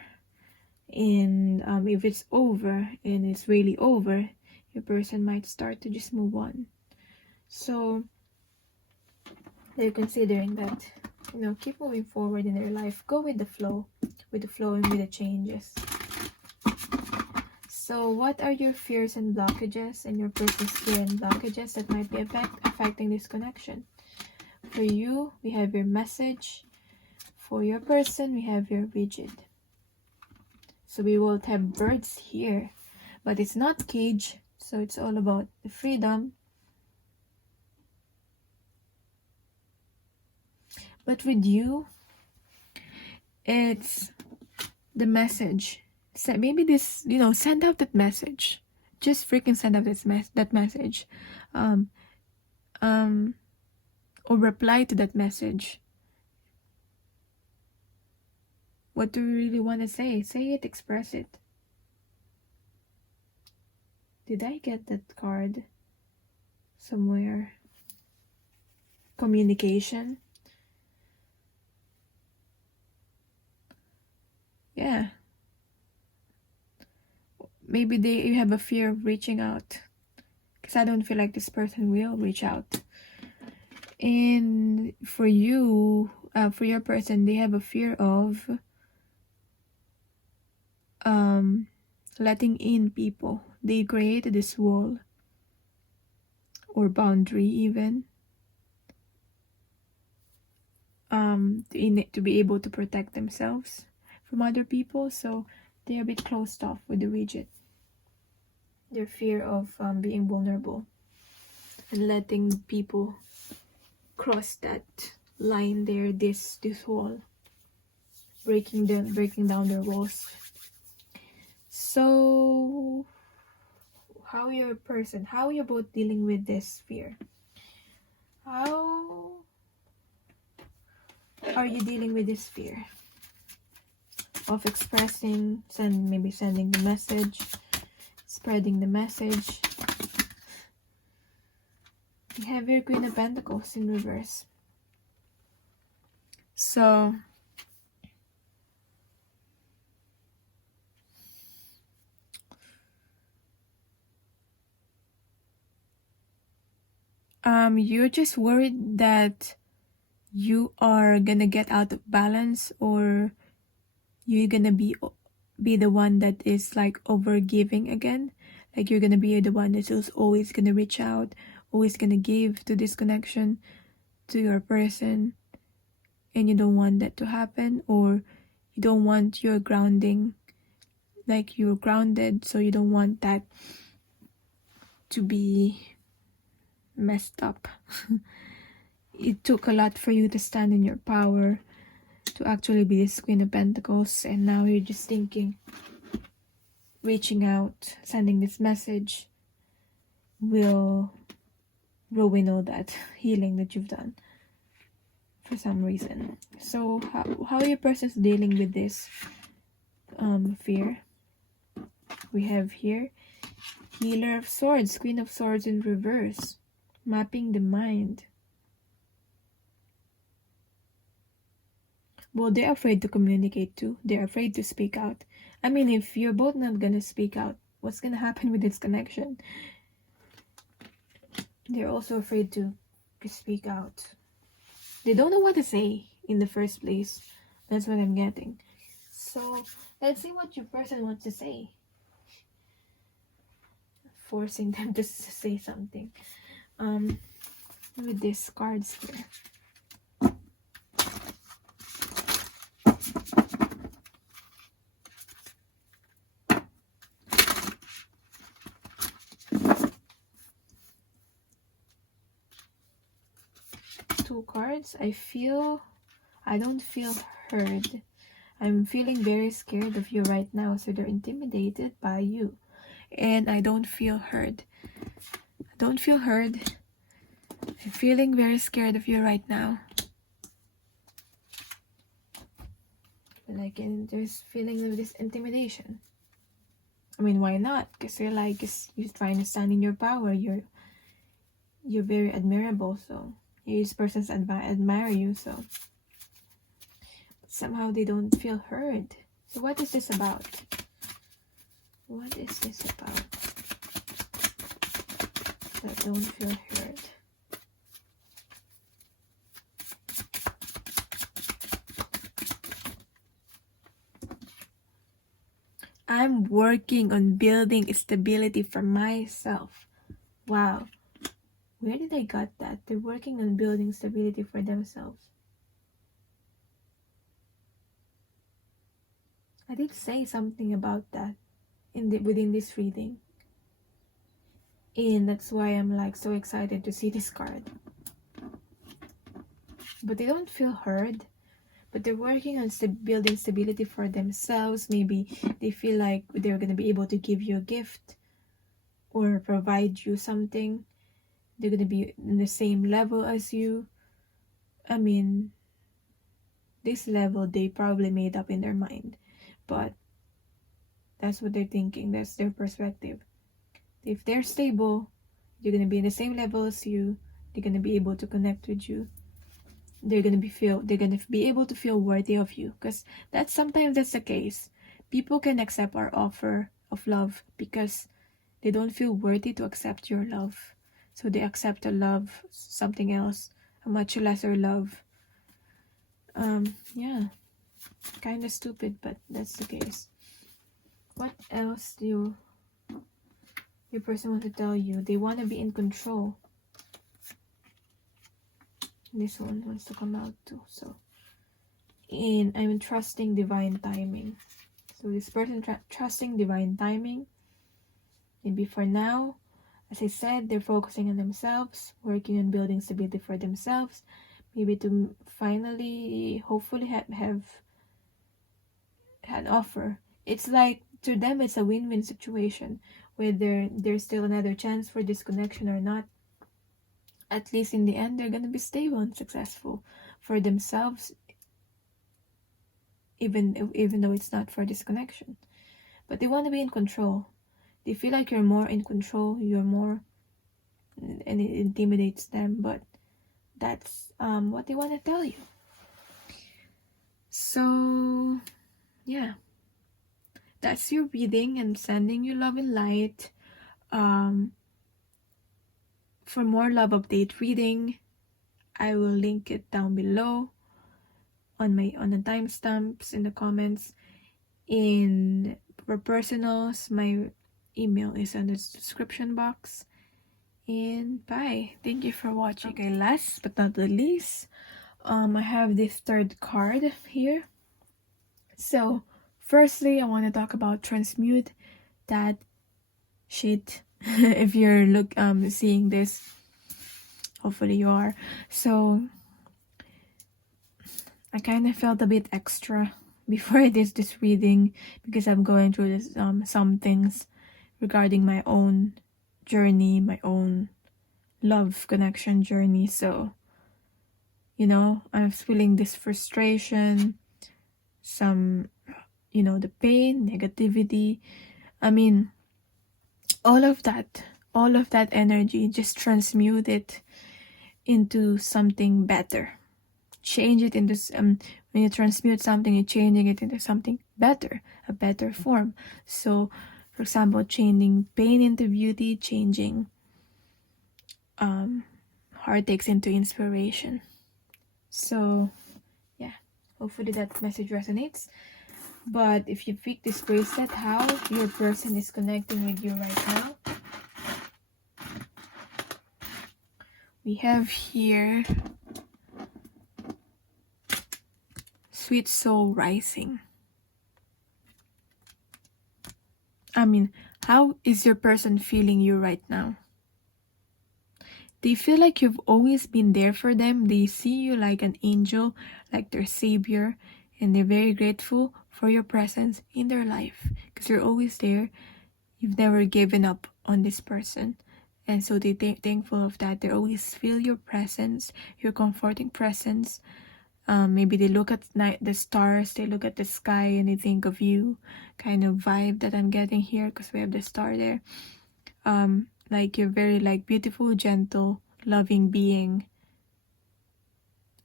And if it's over and it's really over, your person might start to just move on. So they're considering that, you know, keep moving forward in their life. Go with the flow and with the changes. So what are your fears and blockages, and your person's fear and blockages that might be affecting this connection? For you, we have your message. For your person, we have your rigid. So we will have birds here, but it's not cage, so it's all about the freedom. But with you, it's the message. So maybe this, you know, send out that message. Just freaking send out that message. Or reply to that message. What do you really want to say? Say it, express it. Did I get that card somewhere? Communication. Yeah. Maybe you have a fear of reaching out, because I don't feel like this person will reach out. And for you, for your person, they have a fear of letting in people. They created this wall or boundary even to be able to protect themselves from other people. So they're a bit closed off with the rigid. Their fear of being vulnerable and letting people cross that line there, this wall, breaking down their walls. So how you're both dealing with this fear? How are you dealing with this fear of expressing, sending the message, spreading the message? You have your Queen of Pentacles in reverse. So you're just worried that you are gonna get out of balance, or you're gonna be the one that is like over giving again. Like you're gonna be the one that's always gonna reach out, always gonna give to this connection, to your person. and you don't want that to happen, or you don't want your grounding, like you're grounded, so you don't want that to be messed up. It took a lot for you to stand in your power, to actually be this Queen of Pentacles, and now you're just thinking, reaching out, sending this message will ruin all that healing that you've done for some reason. So how your person's dealing with this fear? We have here Healer of Swords, Queen of Swords in reverse, mapping the mind. Well, they're afraid to communicate too. They're afraid to speak out. I mean, if you're both not gonna speak out, what's gonna happen with this connection? They're also afraid to speak out. They don't know what to say in the first place. That's what I'm getting. So let's see what your person wants to say. Forcing them to say something. With these cards here. Two cards. I don't feel heard. I'm feeling very scared of you right now, so they're intimidated by you. And I don't feel heard. I don't feel heard. I'm feeling very scared of you right now. Like, and there's feeling of this intimidation. I mean, why not? Because you're like, you're trying to stand in your power. You're very admirable, so these persons admire you, so but somehow they don't feel heard. So what is this about? What is this about? That don't feel heard. I'm working on building stability for myself. Wow. Where did I got that? They're working on building stability for themselves. I did say something about that within this reading. And that's why I'm like so excited to see this card. But they don't feel heard. But they're working on building stability for themselves. Maybe they feel like they're going to be able to give you a gift or provide you something. They're going to be in the same level as you. I mean, this level they probably made up in their mind. But that's what they're thinking. That's their perspective. If they're stable, you're going to be in the same level as you. They're going to be able to connect with you. They're gonna be able to feel worthy of you, because sometimes that's the case. People can accept our offer of love because they don't feel worthy to accept your love, so they accept a love, something else, a much lesser love. Yeah, kind of stupid, but that's the case. What else do your person want to tell you? They want to be in control. This one wants to come out too. So, and I'm trusting divine timing. So this person trusting divine timing. Maybe for now, as I said, they're focusing on themselves, working on building stability for themselves. Maybe to finally, hopefully, have an offer. It's like, to them, it's a win-win situation. Whether there's still another chance for this connection or not, at least in the end, they're going to be stable and successful for themselves, even though it's not for this connection. But they want to be in control. They feel like you're more in control, you're more, and it intimidates them, but that's what they want to tell you. So, yeah. That's your reading. I'm sending you love and light. For more love update reading, I will link it down below on the timestamps in the comments. And for personals, my email is in the description box. And bye. Thank you for watching. Okay, last but not the least, I have this third card here. So firstly, I want to talk about transmute that shit. If you're seeing this, hopefully you are. So I kind of felt a bit extra before I did this reading because I'm going through this some things regarding my own journey, my own love connection journey. So, you know, I'm feeling this frustration, some, you know, the pain, negativity. I mean, all of that energy, just transmute it into something better. Change it into when you transmute something, you're changing it into something better, a better form. So for example, changing pain into beauty, changing heartaches into inspiration. So yeah, hopefully that message resonates. But if you pick this bracelet, how your person is connecting with you right now, we have here Sweet Soul Rising. I mean, how is your person feeling you right now? They feel like you've always been there for them. They see you like an angel, like their savior, and they're very grateful for your presence in their life because you're always there. You've never given up on this person. And so they're thankful of that. They always feel your presence, your comforting presence. Maybe they look at the stars, they look at the sky, and they think of you. Kind of vibe that I'm getting here because we have the star there. Like you're very like beautiful, gentle, loving being.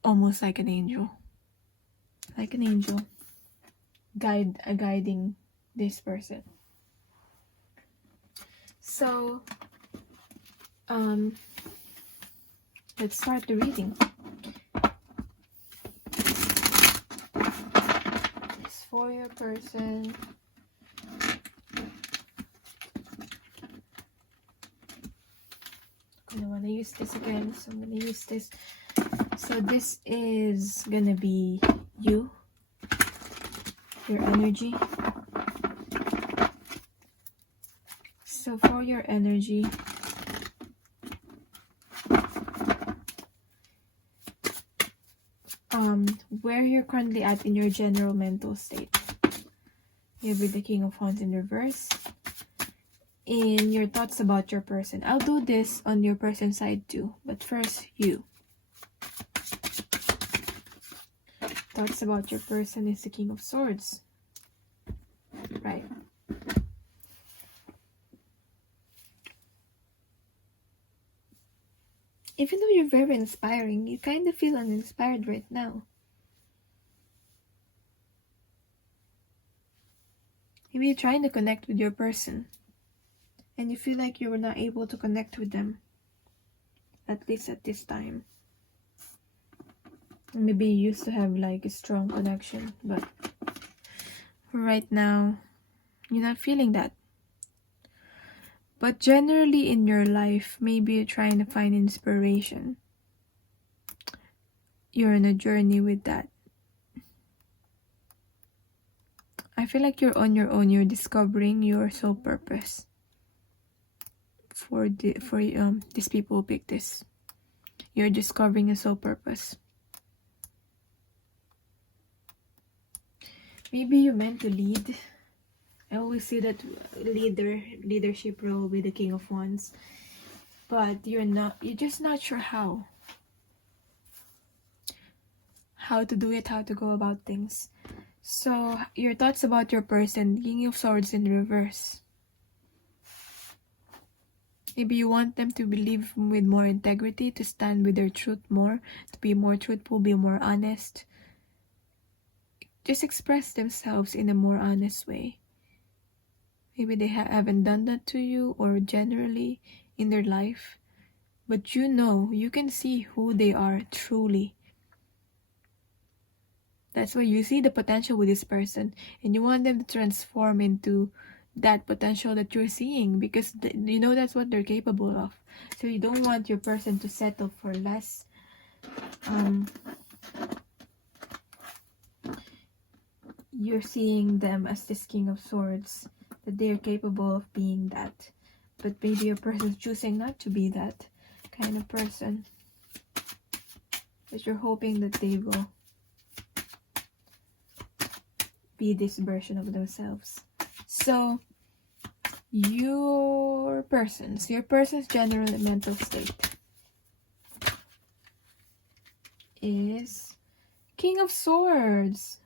Almost like an angel. Like an angel. Guiding this person. So, let's start the reading. It's for your person. I don't want to use this again, so I'm going to use this. So this is going to be you, your energy. So for your energy, where you're currently at in your general mental state. You're with the King of Wands in reverse. In your thoughts about your person. I'll do this on your person side too, but first you. Thoughts about your person is the King of Swords. Right. Even though you're very inspiring, you kind of feel uninspired right now. Maybe you're trying to connect with your person and you feel like you were not able to connect with them, at least at this time. Maybe you used to have like a strong connection, but right now you're not feeling that. But generally in your life, maybe you're trying to find inspiration. You're on a journey with that. I feel like you're on your own. You're discovering your soul purpose. For these people who pick this, you're discovering a soul purpose. Maybe you're meant to lead. I always see that leadership role with the King of Wands, but you're just not sure how to do it, how to go about things. So your thoughts about your person, King of Swords in reverse. Maybe you want them to believe with more integrity, to stand with their truth more, to be more truthful, be more honest. Just express themselves in a more honest way. Maybe they haven't done that to you or generally in their life. But you know, you can see who they are truly. That's why you see the potential with this person and you want them to transform into that potential that you're seeing because you know that's what they're capable of. So you don't want your person to settle for less. You're seeing them as this King of Swords, that they're capable of being that. But maybe your person's choosing not to be that kind of person. But you're hoping that they will be this version of themselves. So, your person's general mental state is King of Swords.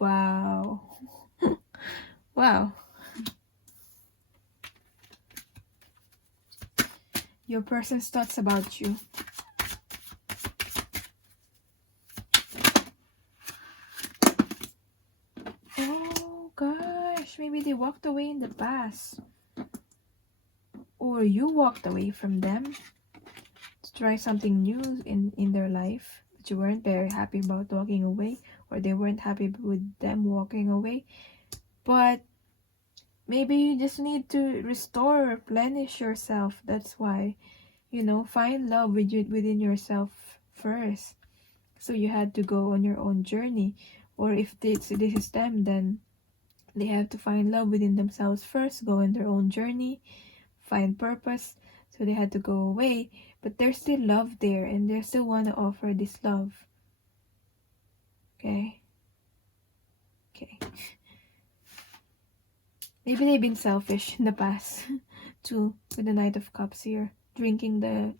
Wow. Wow. Your person's thoughts about you. Oh gosh, maybe they walked away in the past. Or you walked away from them to try something new in their life. But you weren't very happy about walking away. Or they weren't happy with them walking away. But maybe you just need to restore, replenish yourself. That's why, you know, find love within yourself first. So you had to go on your own journey. Or if this is them, then they have to find love within themselves first, go on their own journey, find purpose. So they had to go away. But there's still love there, and they still want to offer this love. Okay. Maybe they've been selfish in the past too, with the Knight of Cups here, drinking the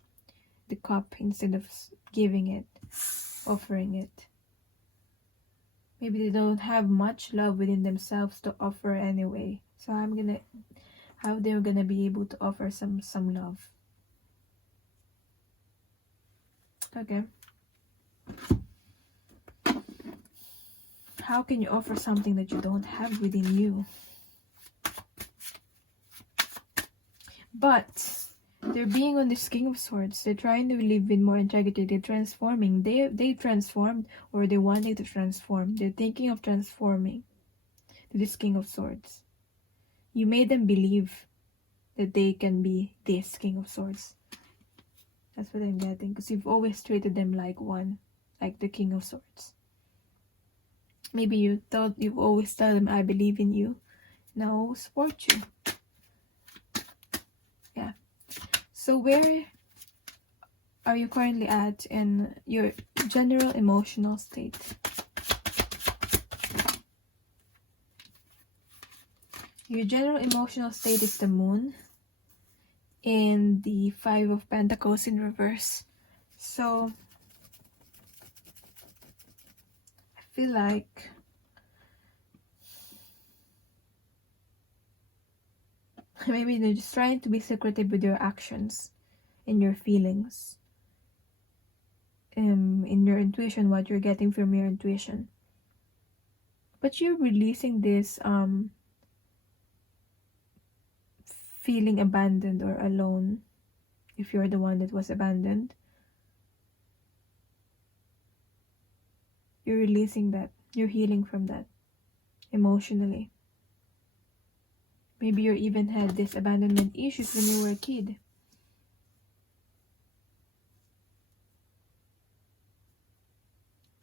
cup instead of giving it, offering it. Maybe they don't have much love within themselves to offer anyway. So how they're gonna be able to offer some love. Okay. How can you offer something that you don't have within you? But they're being on this King of Swords. They're trying to live with more integrity. They're transforming. They transformed, or they wanted to transform. They're thinking of transforming to this King of Swords. You made them believe that they can be this King of Swords. That's what I'm getting. Because you've always treated them like one. Like the King of Swords. Maybe you've always told them, I believe in you. Now I support you. Yeah. So where are you currently at in your general emotional state? Your general emotional state is the Moon and the Five of Pentacles in reverse. So I feel like maybe they're just trying to be secretive with your actions and your feelings. In your intuition, what you're getting from your intuition. But you're releasing this feeling abandoned or alone, if you're the one that was abandoned. You're releasing that. You're healing from that emotionally. Maybe you even had this abandonment issues when you were a kid.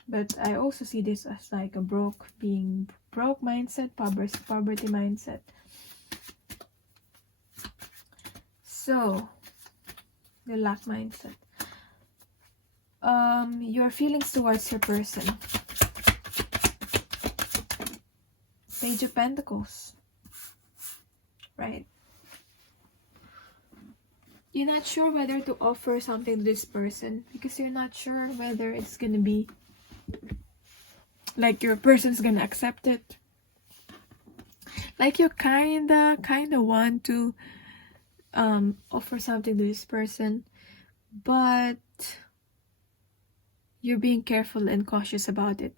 But I also see this as like a broke mindset, poverty mindset. So, the lack mindset. Your feelings towards your person. Page of Pentacles. Right. You're not sure whether to offer something to this person because you're not sure whether it's gonna be like your person's gonna accept it. Like you kinda want to offer something to this person, but you're being careful and cautious about it.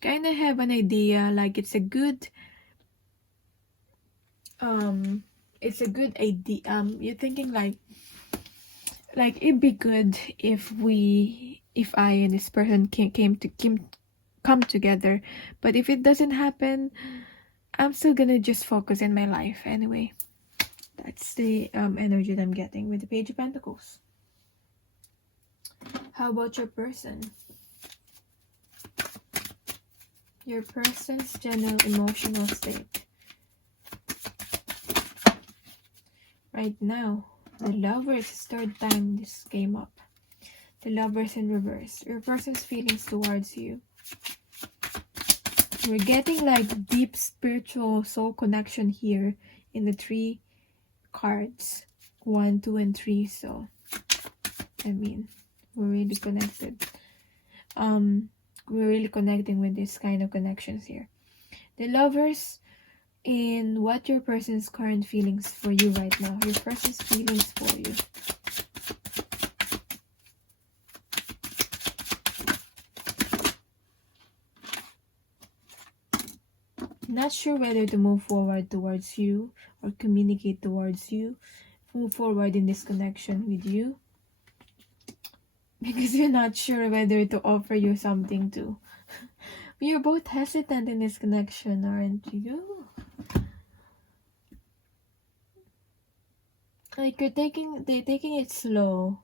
Kinda have an idea, like it's a good idea. You're thinking like it'd be good if I and this person come together. But if it doesn't happen, I'm still gonna just focus in my life anyway. That's the energy that I'm getting with the Page of Pentacles. How about your person? Your person's general emotional state. Right now, the Lovers, third time this came up. The Lovers in reverse. Your person's feelings towards you. We're getting like deep spiritual soul connection here in the 3 cards. 1, 2, and 3. So, I mean, we're really connected. We're really connecting with this kind of connections here. The Lovers, in what your person's current feelings for you right now. Your person's feelings for you. Not sure whether to move forward towards you or communicate towards you. Move forward in this connection with you. Because you're not sure whether to offer you something to. You're both hesitant in this connection, aren't you? Like they're taking it slow.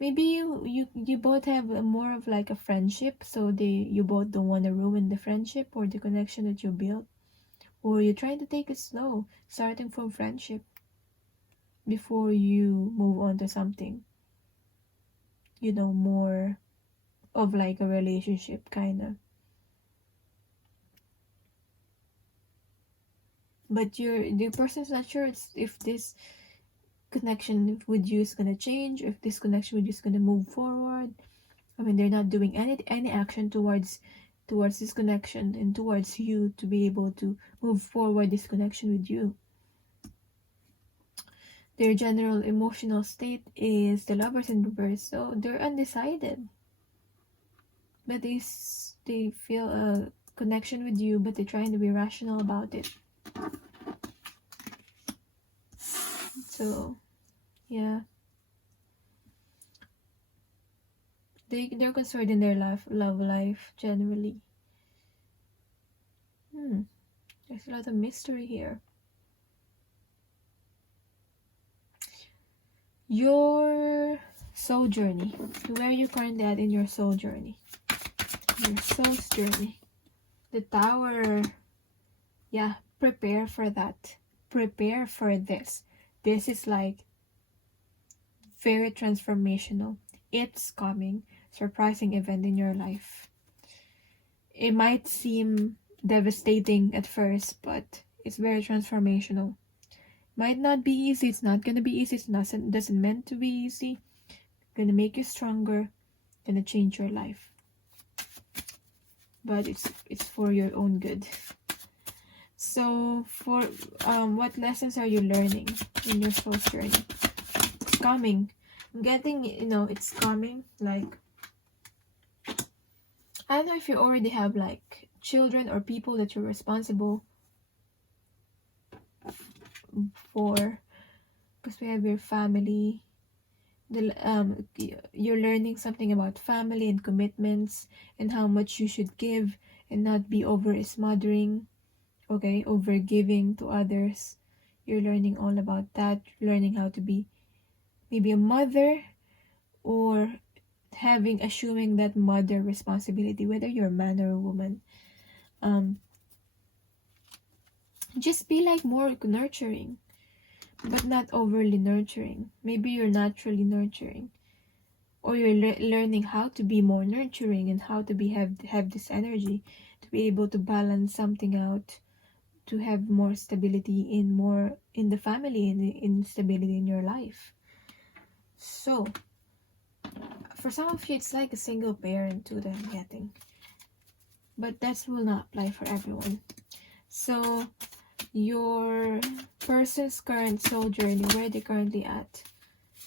Maybe you both have more of like a friendship, so you both don't want to ruin the friendship or the connection that you built. Or you're trying to take it slow, starting from friendship before you move on to something, you know, more of like a relationship kind of. But the person's not sure if this connection with you is gonna change, if this connection with you is gonna move forward. I mean, they're not doing any action towards this connection and towards you to be able to move forward this connection with you. Their general emotional state is the Lovers in reverse, so they're undecided. But they feel a connection with you, but they're trying to be rational about it. So, yeah. They're concerned in their love life generally. There's a lot of mystery here. Your soul journey. Where are you currently at in your soul journey? Your soul's journey. The Tower. Yeah, prepare for that. Prepare for this. This is like very transformational. It's coming. Surprising event in your life. It might seem devastating at first, but it's very transformational. Might not be easy. It's not gonna be easy. It doesn't meant to be easy. Gonna make you stronger. Gonna change your life. But it's for your own good. So for what lessons are you learning in your soul's journey? It's coming. I'm getting, it's coming. Like, I don't know if you already have like children or people that you're responsible for, because we have your family. You're learning something about family and commitments and how much you should give and not be over smothering, okay, over giving to others. You're learning all about that. Learning how to be maybe a mother, or assuming that mother responsibility, whether you're a man or a woman. Just be like more nurturing, but not overly nurturing. Maybe you're naturally nurturing, or you're learning how to be more nurturing and how to have this energy to be able to balance something out, to have more stability in the family and in stability in your life. So for some of you, it's like a single parent too that I'm getting, but that will not apply for everyone. So your person's current soul journey, where they're currently at.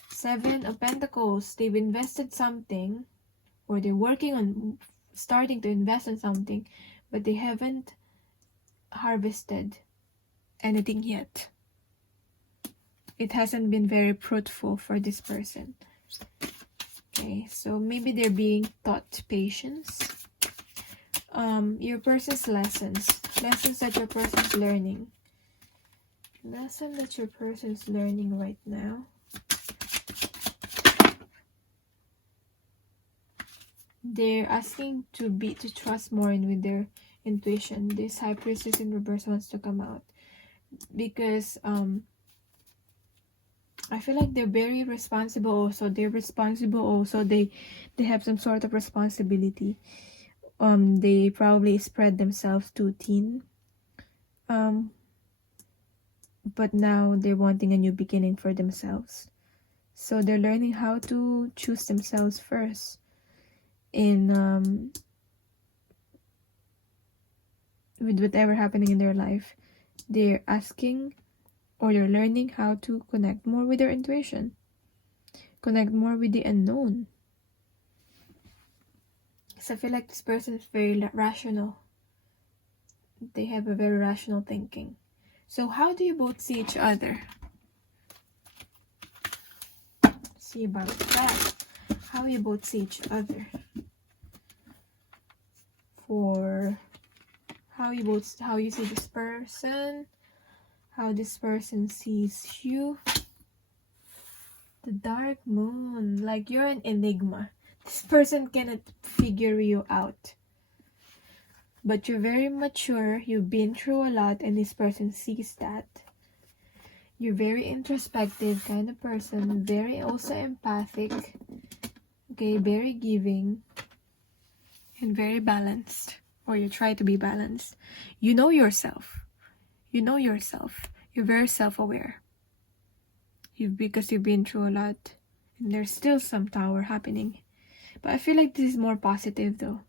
7 of Pentacles. They've invested something, or they're working on starting to invest in something, but they haven't harvested anything yet. It hasn't been very fruitful for this person. Okay, so maybe they're being taught patience. Your person's lessons that your person's learning. Lesson that your person's learning right now. They're asking to trust more in with their intuition. This High Priestess in reverse wants to come out because I feel like they're very responsible also. They're responsible also. They have some sort of responsibility. They probably spread themselves too thin. But now they're wanting a new beginning for themselves. So they're learning how to choose themselves first in with whatever happening in their life. They're asking or they're learning how to connect more with their intuition, connect more with the unknown. So I feel like this person is very rational. They have a very rational thinking. So how do you both see each other? See about that. How you both see each other. For how you see this person, how this person sees you. The dark moon, like you're an enigma. This person cannot figure you out. But you're very mature, you've been through a lot, and this person sees that. You're very introspective kind of person, very also empathic, okay, very giving, and very balanced, or you try to be balanced. You know yourself. You know yourself. You're very self-aware. Because you've been through a lot, and there's still some tower happening. But I feel like this is more positive though.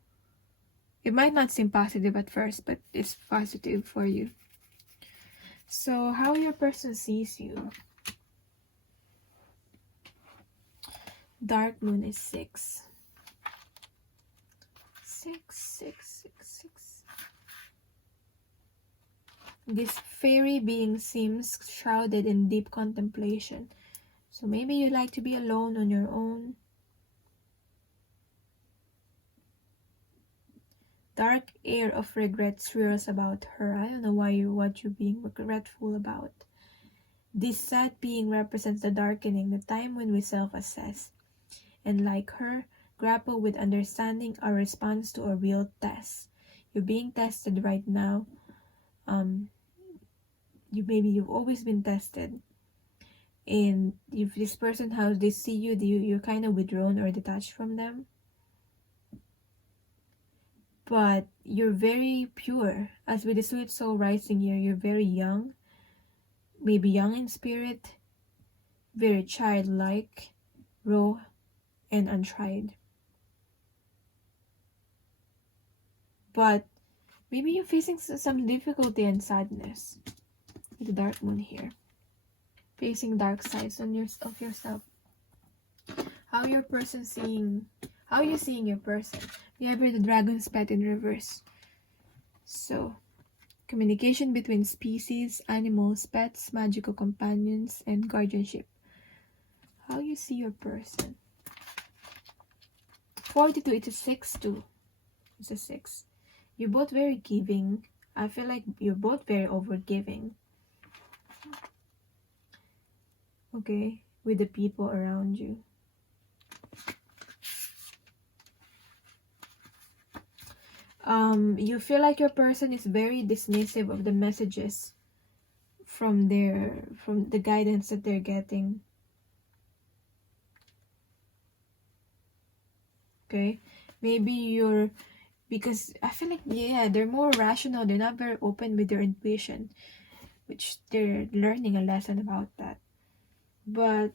It might not seem positive at first, but it's positive for you. So how your person sees you. Dark moon is 6. 6, 6, 6, 6. This fairy being seems shrouded in deep contemplation. So maybe you like to be alone on your own. Dark air of regret swirls about her. I don't know what you're being regretful about. This sad being represents the darkening, the time when we self-assess. And like her, grapple with understanding our response to a real test. You're being tested right now. You've always been tested. And if this person, how they see you, you're kind of withdrawn or detached from them. But you're very pure. As with the sweet soul rising here, you're very young. Maybe young in spirit. Very childlike, raw, and untried. But maybe you're facing some difficulty and sadness. With the dark moon here. Facing dark sides of yourself. How you seeing your person? We have here the dragon's pet in reverse. So, communication between species, animals, pets, magical companions, and guardianship. How you see your person? 42, it's a 6 too. It's a 6. You're both very giving. I feel like you're both very overgiving. Okay, with the people around you. You feel like your person is very dismissive of the messages from the guidance that they're getting. Okay, maybe because I feel like, yeah, they're more rational. They're not very open with their intuition, which they're learning a lesson about that. But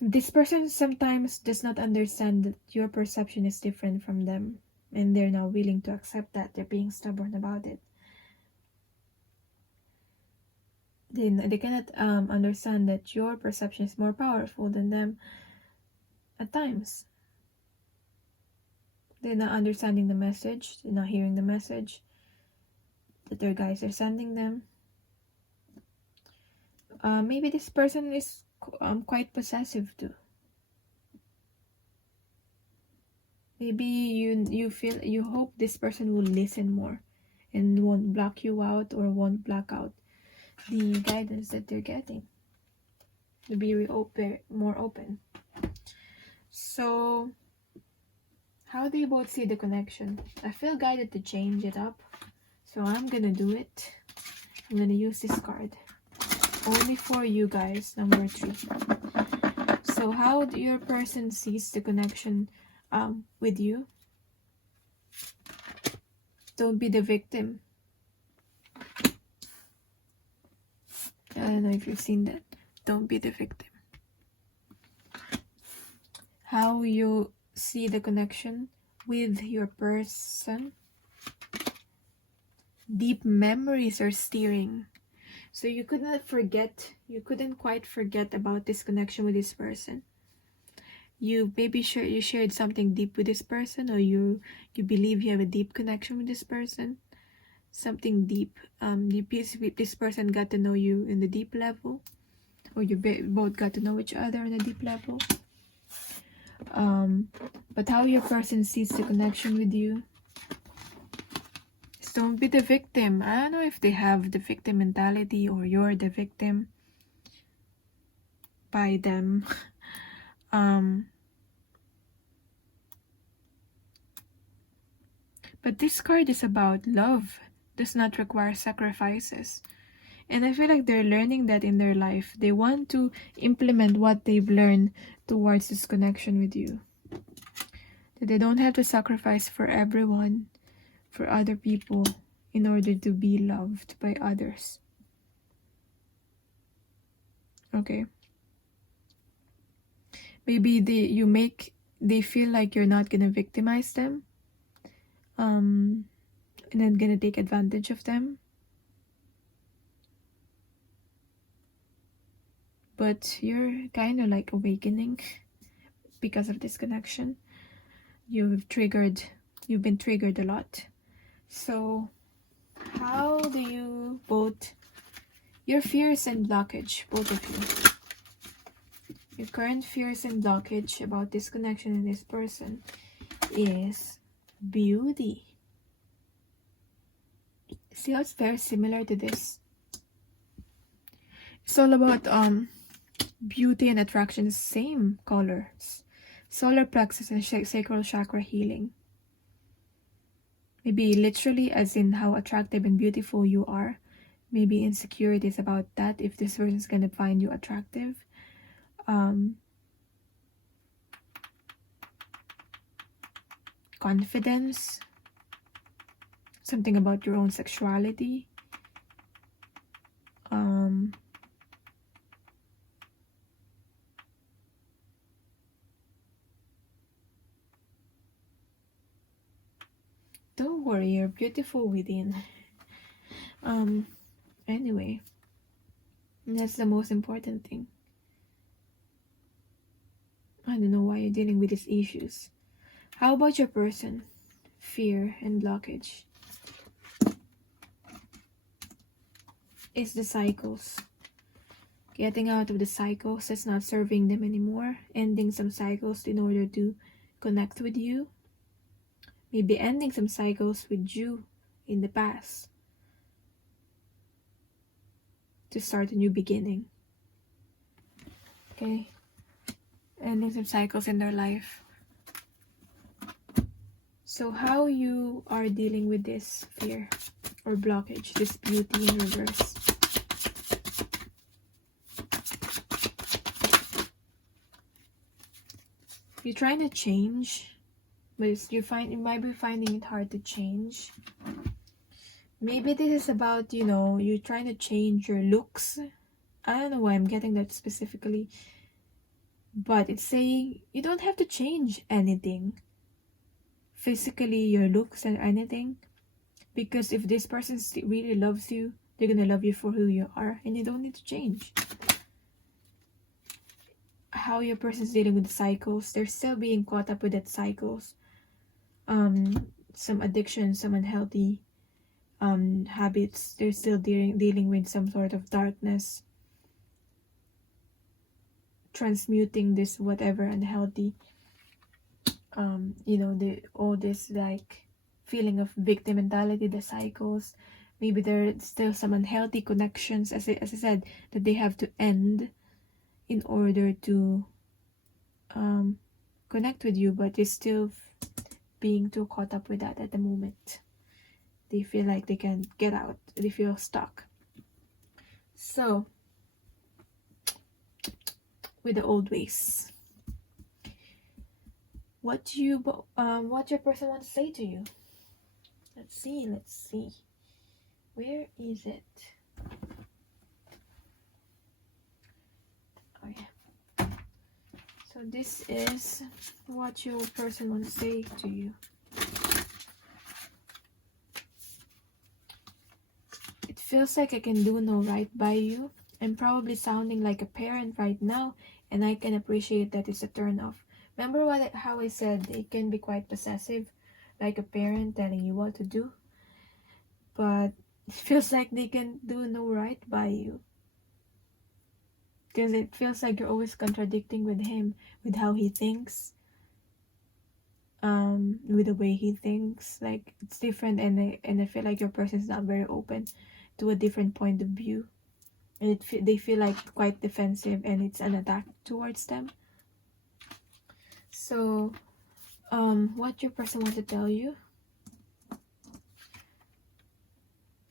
this person sometimes does not understand that your perception is different from them, and they're not willing to accept that. They're being stubborn about it. They cannot understand that your perception is more powerful than them at times. They're not understanding the message. They're not hearing the message that their guides are sending them. Maybe this person is quite possessive too. Maybe you hope this person will listen more and won't block you out or won't block out the guidance that they're getting. To be more open. So How do you both see the connection? I feel guided to change it up, so I'm gonna do it. I'm gonna use this card. Only for you guys, number 3. So how your person sees the connection with you. Don't be the victim. I don't know if you've seen that. Don't be the victim. How you see the connection with your person. Deep memories are steering. So you couldn't quite forget about this connection with this person. You maybe you shared something deep with this person, or you believe you have a deep connection with this person. Something deep. This person got to know you in the deep level, or you both got to know each other in a deep level. But how your person sees the connection with you. Just don't be the victim. I don't know if they have the victim mentality, or you're the victim by them. But this card is about love. Does not require sacrifices. And I feel like they're learning that in their life. They want to implement what they've learned towards this connection with you. That they don't have to sacrifice for everyone, for other people, in order to be loved by others. Okay. Maybe they feel like you're not gonna victimize them. And then gonna take advantage of them. But you're kind of like awakening because of this connection. You've been triggered a lot. So how do you both, your fears and blockage, both of you, your current fears and blockage about this connection and this person is beauty. See how it's very similar to this? It's all about beauty and attraction, same colors. Solar plexus and sacral chakra healing. Maybe literally as in how attractive and beautiful you are. Maybe insecurities about that, if this person is gonna find you attractive. Confidence. Something about your own sexuality. Don't worry, you're beautiful within. Anyway, that's the most important thing. I don't know why you're dealing with these issues. How about your person? Fear and blockage. It's the cycles. Getting out of the cycles that's not serving them anymore. Ending some cycles in order to connect with you. Maybe ending some cycles with you in the past. To start a new beginning. Okay? Ending some cycles in their life. So how you are dealing with this fear or blockage, this beauty in reverse. You're trying to change, but you might be finding it hard to change. Maybe this is about, you're trying to change your looks. I don't know why I'm getting that specifically. But it's saying you don't have to change anything. Physically, your looks and anything. Because if this person really loves you, they're going to love you for who you are. And you don't need to change. How your person's dealing with the cycles. They're still being caught up with that cycles. Some addiction, some unhealthy habits. They're still dealing with some sort of darkness. Transmuting this whatever unhealthy. All this like feeling of victim mentality, the cycles. Maybe there's still some unhealthy connections, as I said, that they have to end in order to connect with you, but it's still being too caught up with that at the moment. They feel like they can't get out. They feel stuck. So, with the old ways, what your person wants to say to you? Let's see. Where is it? Oh yeah. So this is what your person wants to say to you. It feels like I can do no right by you. I'm probably sounding like a parent right now, and I can appreciate that it's a turn off. Remember how I said it can be quite possessive, like a parent telling you what to do? But it feels like they can do no right by you. Because it feels like you're always contradicting with him, with how he thinks, with the way he thinks. Like, it's different, and I feel like your person is not very open to a different point of view. And they feel like quite defensive, and it's an attack towards them. So, what your person wants to tell you?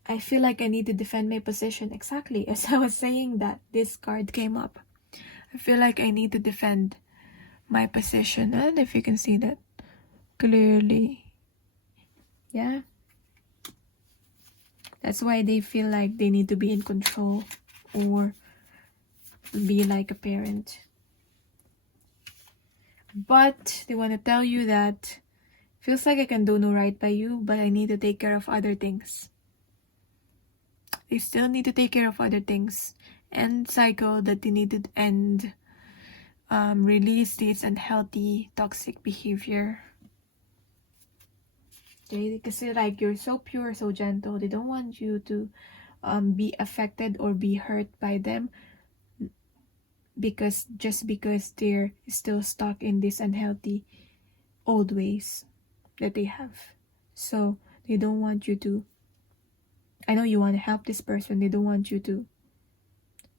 I feel like I need to defend my position. Exactly, as I was saying that, this card came up. I feel like I need to defend my position. I don't know if you can see that clearly. Yeah. That's why they feel like they need to be in control or be like a parent. But they want to tell you that feels like I can do no right by you, but I need to take care of other things. They still need to take care of other things. End cycle that they need to end. Release this unhealthy, toxic behavior. Okay, because like you're so pure, so gentle. They don't want you to be affected or be hurt by them because they're still stuck in these unhealthy old ways that they have. So they don't want you to, I know you want to help this person, they don't want you to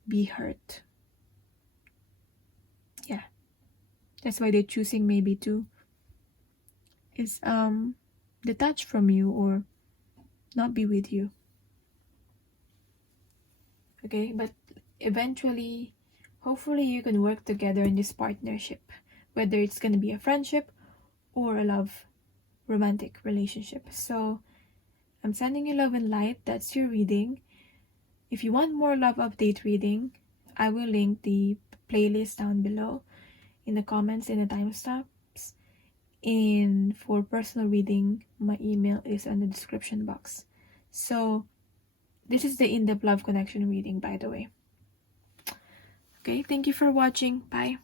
be hurt. Yeah, that's why they're choosing maybe to is detach from you or not be with you. Okay, but eventually, hopefully you can work together in this partnership, whether it's going to be a friendship or a love romantic relationship. So I'm sending you love and light. That's your reading. If you want more love update reading, I will link the playlist down below in the comments in the timestamps. And for personal reading, my email is in the description box. So this is the in-depth love connection reading, by the way. Okay, thank you for watching. Bye.